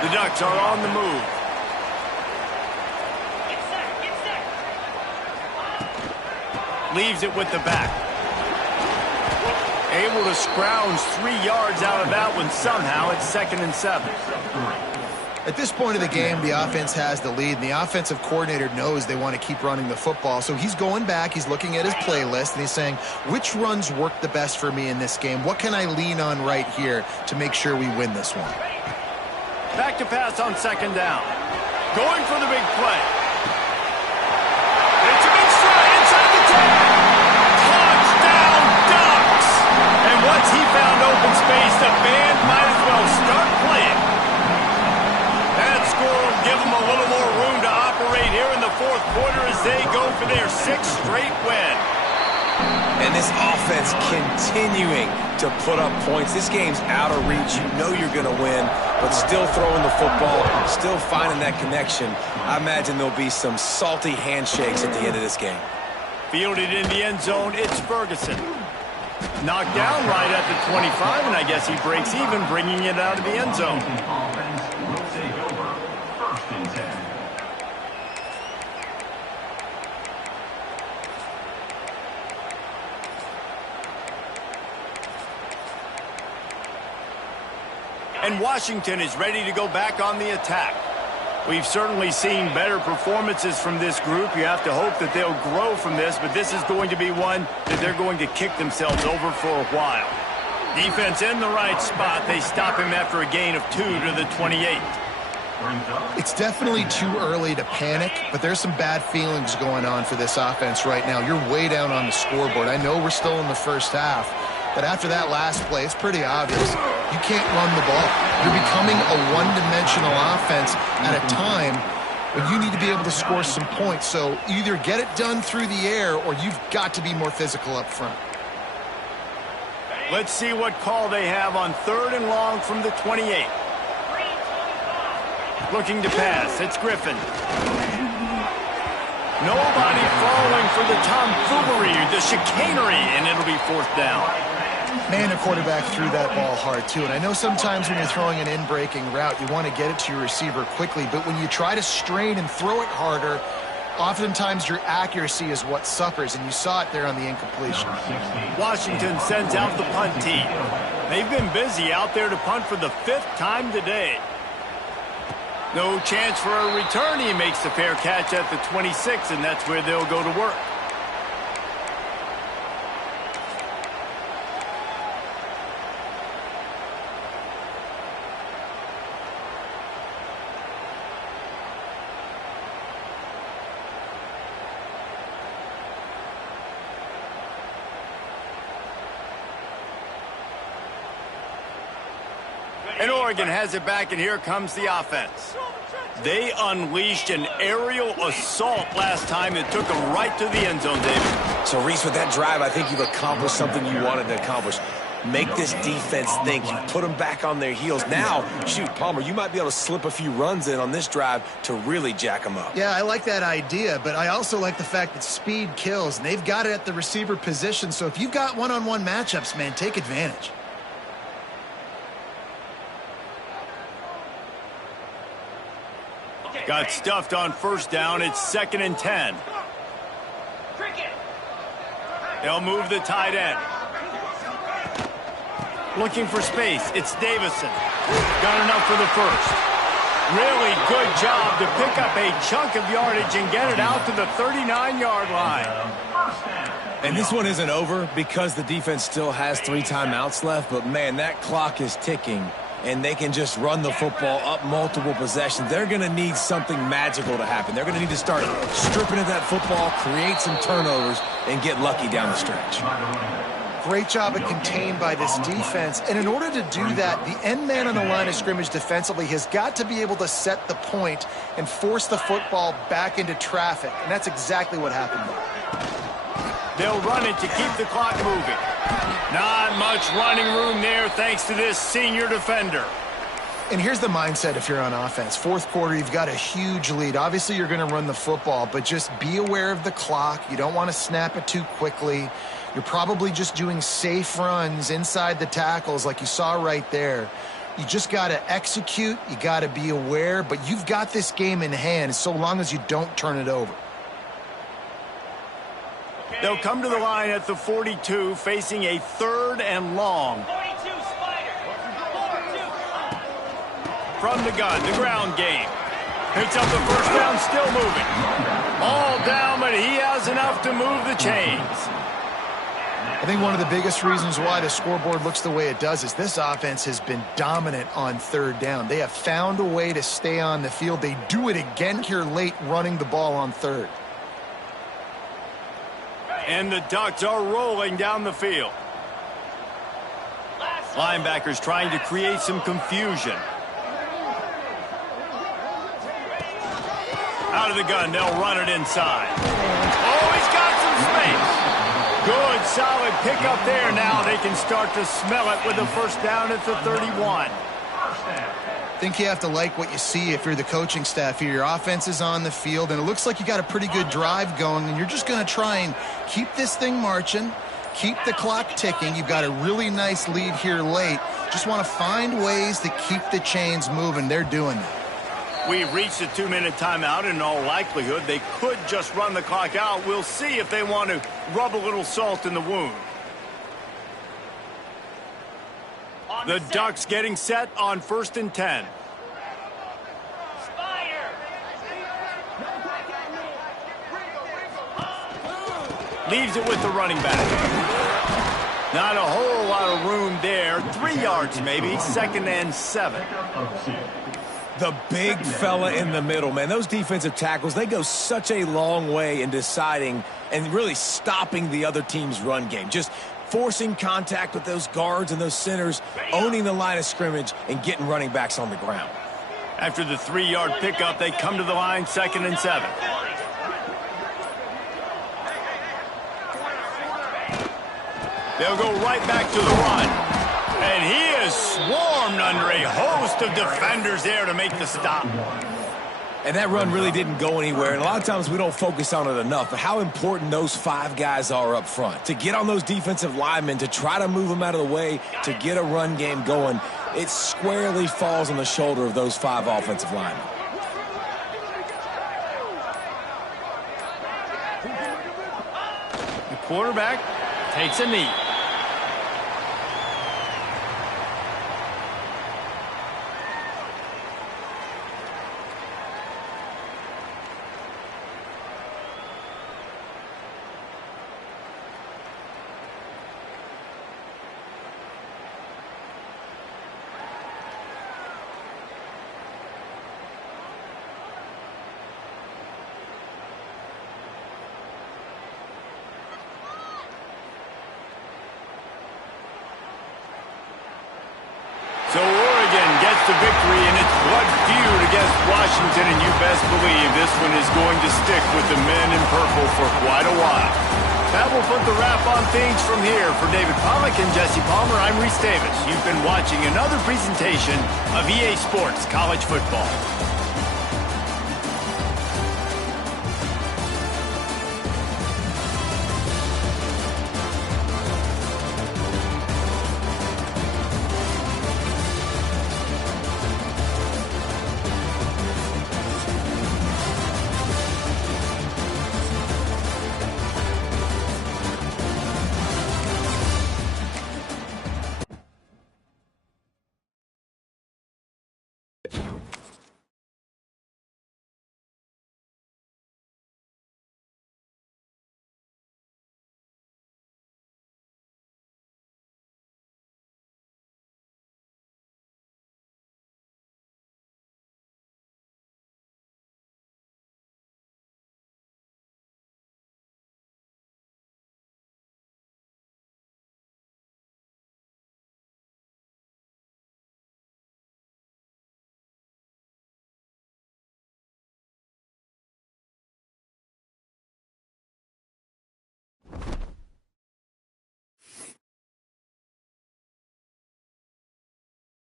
The Ducks are on the move. Leaves it with the back. Able to scrounge 3 yards out of that one somehow. It's 2nd and 7. At this point of the game, the offense has the lead, and the offensive coordinator knows they want to keep running the football. So he's going back, he's looking at his playlist, and he's saying, which runs work the best for me in this game? What can I lean on right here to make sure we win this one? Back to pass on 2nd down. Going for the big play. It's a big stride inside the 10. Touchdown, Ducks! And once he found open space, the band might as well start playing. That score will give them a little more room to operate here in the 4th quarter as they go for their 6th straight win. And this offense continuing to put up points. This game's out of reach. You know you're going to win, but still throwing the football, still finding that connection. I imagine there'll be some salty handshakes at the end of this game. Fielded in the end zone, it's Ferguson. Knocked down right at the 25, and I guess he breaks even, bringing it out of the end zone. Offense will take over. 1st and 10. And Washington is ready to go back on the attack. We've certainly seen better performances from this group. You have to hope that they'll grow from this, but this is going to be one that they're going to kick themselves over for a while. Defense in the right spot. They stop him after a gain of 2 to the 28. It's definitely too early to panic, but there's some bad feelings going on for this offense right now. You're way down on the scoreboard. I know we're still in the 1st half, but after that last play, it's pretty obvious. You can't run the ball. You're becoming a one-dimensional offense at a time when you need to be able to score some points. So either get it done through the air or you've got to be more physical up front. Let's see what call they have on 3rd and long from the 28. Looking to pass. It's Griffin. Nobody falling for the tomfoolery, the chicanery, and it'll be 4th down. Man, the quarterback threw that ball hard, too. And I know sometimes when you're throwing an in-breaking route, you want to get it to your receiver quickly. But when you try to strain and throw it harder, oftentimes your accuracy is what suffers. And you saw it there on the incompletion. Washington sends out the punt team. They've been busy out there to punt for the 5th time today. No chance for a return. He makes the fair catch at the 26, and that's where they'll go to work. And Oregon has it back, and here comes the offense. They unleashed an aerial assault last time that took them right to the end zone, David. So, Reese, with that drive, I think you've accomplished something you wanted to accomplish. Make this defense think. You put them back on their heels. Now, shoot, Palmer, you might be able to slip a few runs in on this drive to really jack them up. Yeah, I like that idea, but I also like the fact that speed kills, and they've got it at the receiver position. So if you've got one-on-one matchups, man, take advantage. Got stuffed on first down. It's 2nd and 10. They'll move the tight end. Looking for space. It's Davison. Got enough for the first. Really good job to pick up a chunk of yardage and get it out to the 39-yard line. And this one isn't over because the defense still has 3 timeouts left. But, man, that clock is ticking. And they can just run the football up multiple possessions. They're going to need something magical to happen. They're going to need to start stripping at that football, create some turnovers, and get lucky down the stretch. Great job at contained by this defense. And in order to do that, the end man on the line of scrimmage defensively has got to be able to set the point and force the football back into traffic. And that's exactly what happened there. They'll run it to keep the clock moving. Not much running room there thanks to this senior defender. And here's the mindset if you're on offense. Fourth quarter, you've got a huge lead. Obviously, you're going to run the football, but just be aware of the clock. You don't want to snap it too quickly. You're probably just doing safe runs inside the tackles like you saw right there. You just got to execute. You got to be aware, but you've got this game in hand so long as you don't turn it over. They'll come to the line at the 42, facing a 3rd and long. 42, Spider. 42. From the gun, the ground game. Picks up the first down, still moving. All down, but he has enough to move the chains. I think one of the biggest reasons why the scoreboard looks the way it does is this offense has been dominant on 3rd down. They have found a way to stay on the field. They do it again here late, running the ball on 3rd. And the Ducks are rolling down the field. Linebackers trying to create some confusion. Out of the gun, they'll run it inside. Oh, he's got some space. Good, solid pickup there. Now they can start to smell it with a first down at the 31. I think you have to like what you see if you're the coaching staff here. Your offense is on the field, and it looks like you got a pretty good drive going, and you're just going to try and keep this thing marching, keep the clock ticking. You've got a really nice lead here late. Just want to find ways to keep the chains moving. They're doing that. We've reached a 2-minute timeout. In all likelihood, they could just run the clock out. We'll see if they want to rub a little salt in the wound. The Ducks getting set on 1st and 10. Spider. Leaves it with the running back. Not a whole lot of room there. 3 yards maybe. 2nd and 7. The big fella in the middle, man. Those defensive tackles, they go such a long way in deciding and really stopping the other team's run game. Just forcing contact with those guards and those centers, owning the line of scrimmage, and getting running backs on the ground. After the 3-yard pickup, they come to the line, 2nd and 7. They'll go right back to the run. And he is swarmed under a host of defenders there to make the stop. And that run really didn't go anywhere. And a lot of times we don't focus on it enough. But how important those 5 guys are up front. To get on those defensive linemen, to try to move them out of the way, to get a run game going, it squarely falls on the shoulder of those 5 offensive linemen. The quarterback takes a knee. gets the victory in its blood feud against Washington, and you best believe this one is going to stick with the men in purple for quite a while. That will put the wrap on things from here. For David Pollack and Jesse Palmer, I'm Reese Davis. You've been watching another presentation of EA Sports College Football.